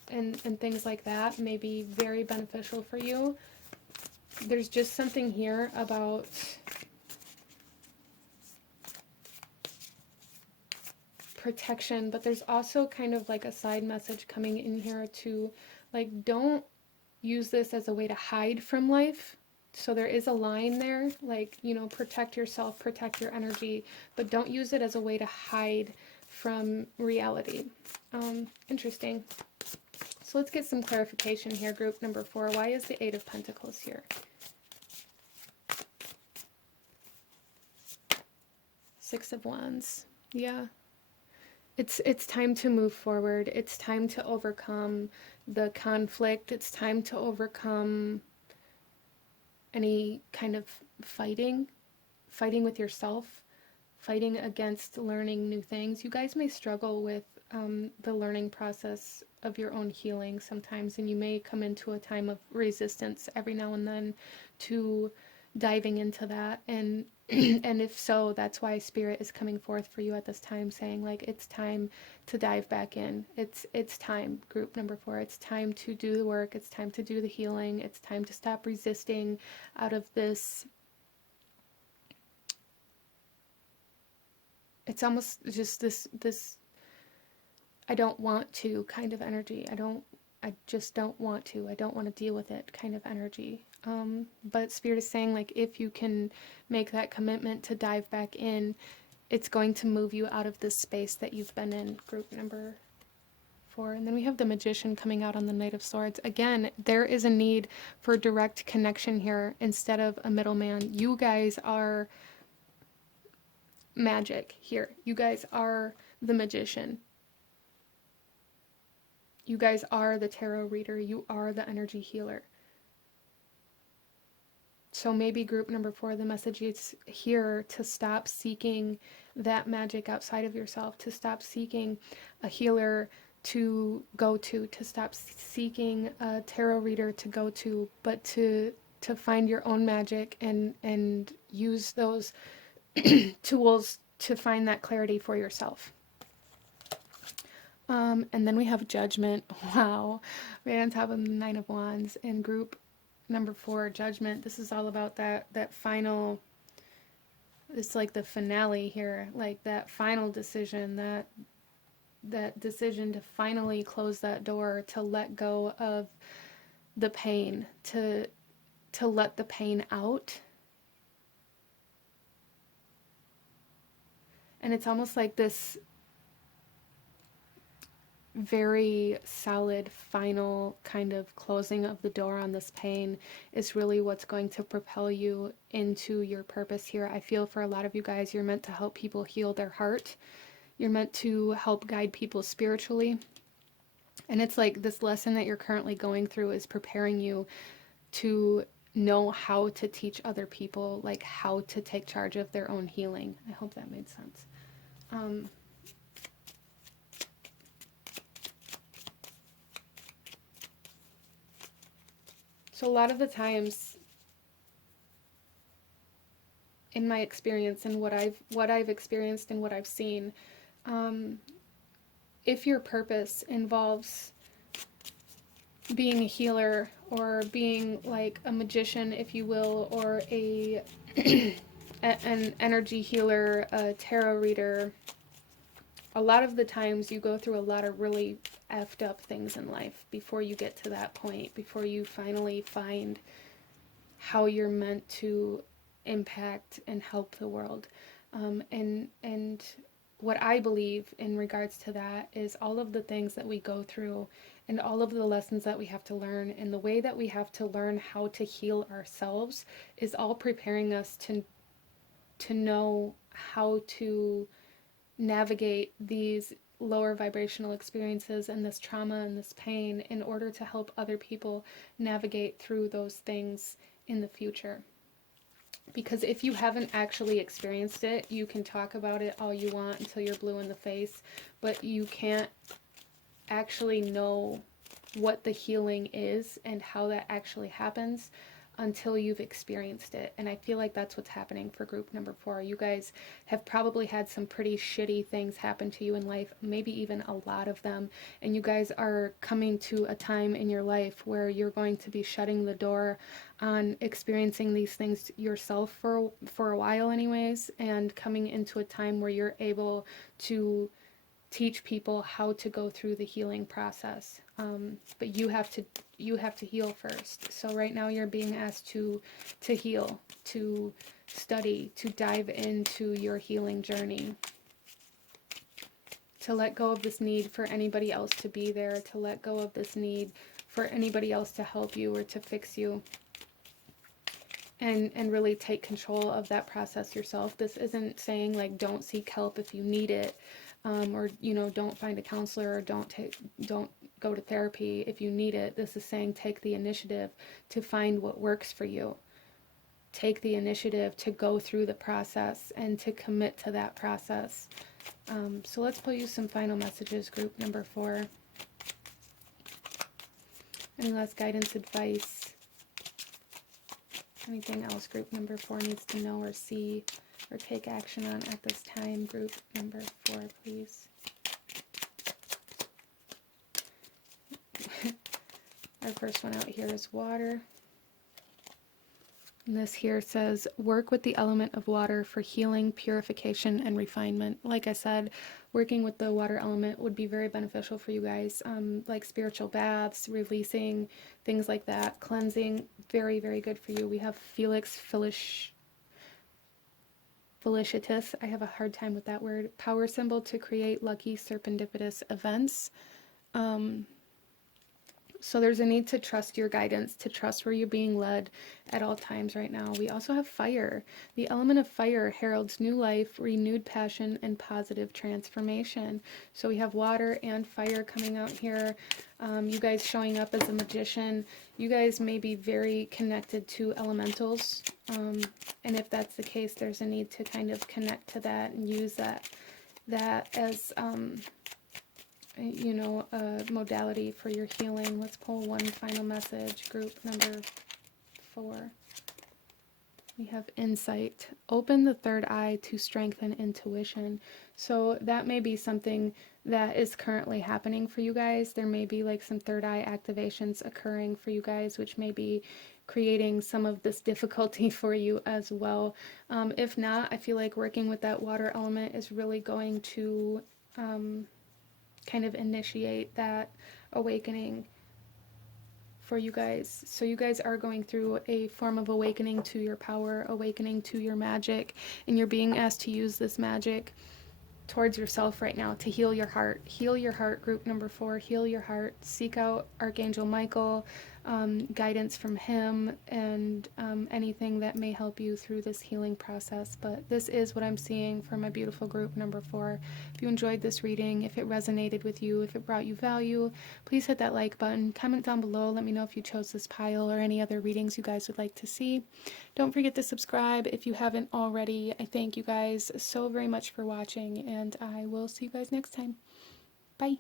and things like that may be very beneficial for you. There's just something here about protection, but there's also kind of like a side message coming in here to, like, don't use this as a way to hide from life. So there is a line there, like, you know, protect yourself, protect your energy, but don't use it as a way to hide from reality. Interesting. So let's get some clarification here, group number 4. Why is the 8 of Pentacles here? Six of Wands. Yeah. It's time to move forward. It's time to overcome the conflict. It's time to overcome any kind of fighting with yourself, fighting against learning new things. You guys may struggle with the learning process of your own healing sometimes, and you may come into a time of resistance every now and then to diving into that. And and if so, that's why spirit is coming forth for you at this time, saying like, it's time to dive back in. It's time, group number 4. It's time to do the work. It's time to do the healing. It's time to stop resisting out of this it's almost just this I don't want to kind of energy. I just don't want to. I don't want to deal with it kind of energy. But Spirit is saying, like, if you can make that commitment to dive back in, it's going to move you out of this space that you've been in, group number 4. And then we have the Magician coming out on the Knight of Swords. Again, there is a need for direct connection here instead of a middleman. You guys are magic here. You guys are the magician. You guys are the tarot reader. You are the energy healer. So maybe group number 4, the message is here to stop seeking that magic outside of yourself, to stop seeking a healer to go to stop seeking a tarot reader to go to, but to find your own magic and use those tools to find that clarity for yourself. And then we have Judgment. Wow. Right on top of the 9 of Wands. And group number 4, Judgment. This is all about that final, it's like the finale here, like that final decision, that decision to finally close that door, to let go of the pain, to let the pain out. And it's almost like this very solid final kind of closing of the door on this pain is really what's going to propel you into your purpose here. I feel for a lot of you guys, you're meant to help people heal their heart. You're meant to help guide people spiritually. And it's like this lesson that you're currently going through is preparing you to know how to teach other people, like how to take charge of their own healing. I hope that made sense. So a lot of the times in my experience and what I've experienced and what I've seen, if your purpose involves being a healer or being like a magician, if you will, or an energy healer, a tarot reader, a lot of the times you go through a lot of really effed up things in life before you get to that point, before you finally find how you're meant to impact and help the world. And what I believe in regards to that is all of the things that we go through and all of the lessons that we have to learn and the way that we have to learn how to heal ourselves is all preparing us to know how to navigate these lower vibrational experiences and this trauma and this pain in order to help other people navigate through those things in the future. Because if you haven't actually experienced it, you can talk about it all you want until you're blue in the face, but you can't actually know what the healing is and how that actually happens until you've experienced it. And I feel like that's what's happening for group number 4. You guys have probably had some pretty shitty things happen to you in life, maybe even a lot of them, and you guys are coming to a time in your life where you're going to be shutting the door on experiencing these things yourself for a while anyways, and coming into a time where you're able to teach people how to go through the healing process. But you have to heal first. So right now you're being asked to heal, to study, to dive into your healing journey, to let go of this need for anybody else to be there, to let go of this need for anybody else to help you or to fix you, and really take control of that process yourself. This isn't saying like don't seek help if you need it, or don't find a counselor, or don't go to therapy if you need it. This is saying take the initiative to find what works for you. Take the initiative to go through the process and to commit to that process. So let's pull you some final messages, group number 4. Any last guidance, advice, anything else group number 4 needs to know or see or take action on at this time? Group number 4, please. Our first one out here is water. And this here says, work with the element of water for healing, purification, and refinement. Like I said, working with the water element would be very beneficial for you guys, like spiritual baths, releasing, things like that. Cleansing, very, very good for you. We have Felicitas. I have a hard time with that word. Power symbol to create lucky serendipitous events. So there's a need to trust your guidance, to trust where you're being led at all times right now. We also have fire. The element of fire heralds new life, renewed passion, and positive transformation. So we have water and fire coming out here. You guys showing up as a magician. You guys may be very connected to elementals. And if that's the case, there's a need to kind of connect to that and use that as a modality for your healing. Let's pull one final message. Group number 4. We have insight. Open the third eye to strengthen intuition. So that may be something that is currently happening for you guys. There may be like some third eye activations occurring for you guys, which may be creating some of this difficulty for you as well. If not, I feel like working with that water element is really going to kind of initiate that awakening for you guys. So you guys are going through a form of awakening to your power, awakening to your magic, and you're being asked to use this magic towards yourself right now to heal your heart. Heal your heart, group number 4. Heal your heart. Seek out Archangel Michael, guidance from him, and anything that may help you through this healing process. But this is what I'm seeing for my beautiful group number 4. If you enjoyed this reading, if it resonated with you, if it brought you value, please hit that like button. Comment down below. Let me know if you chose this pile or any other readings you guys would like to see. Don't forget to subscribe if you haven't already. I thank you guys so very much for watching, and I will see you guys next time. Bye.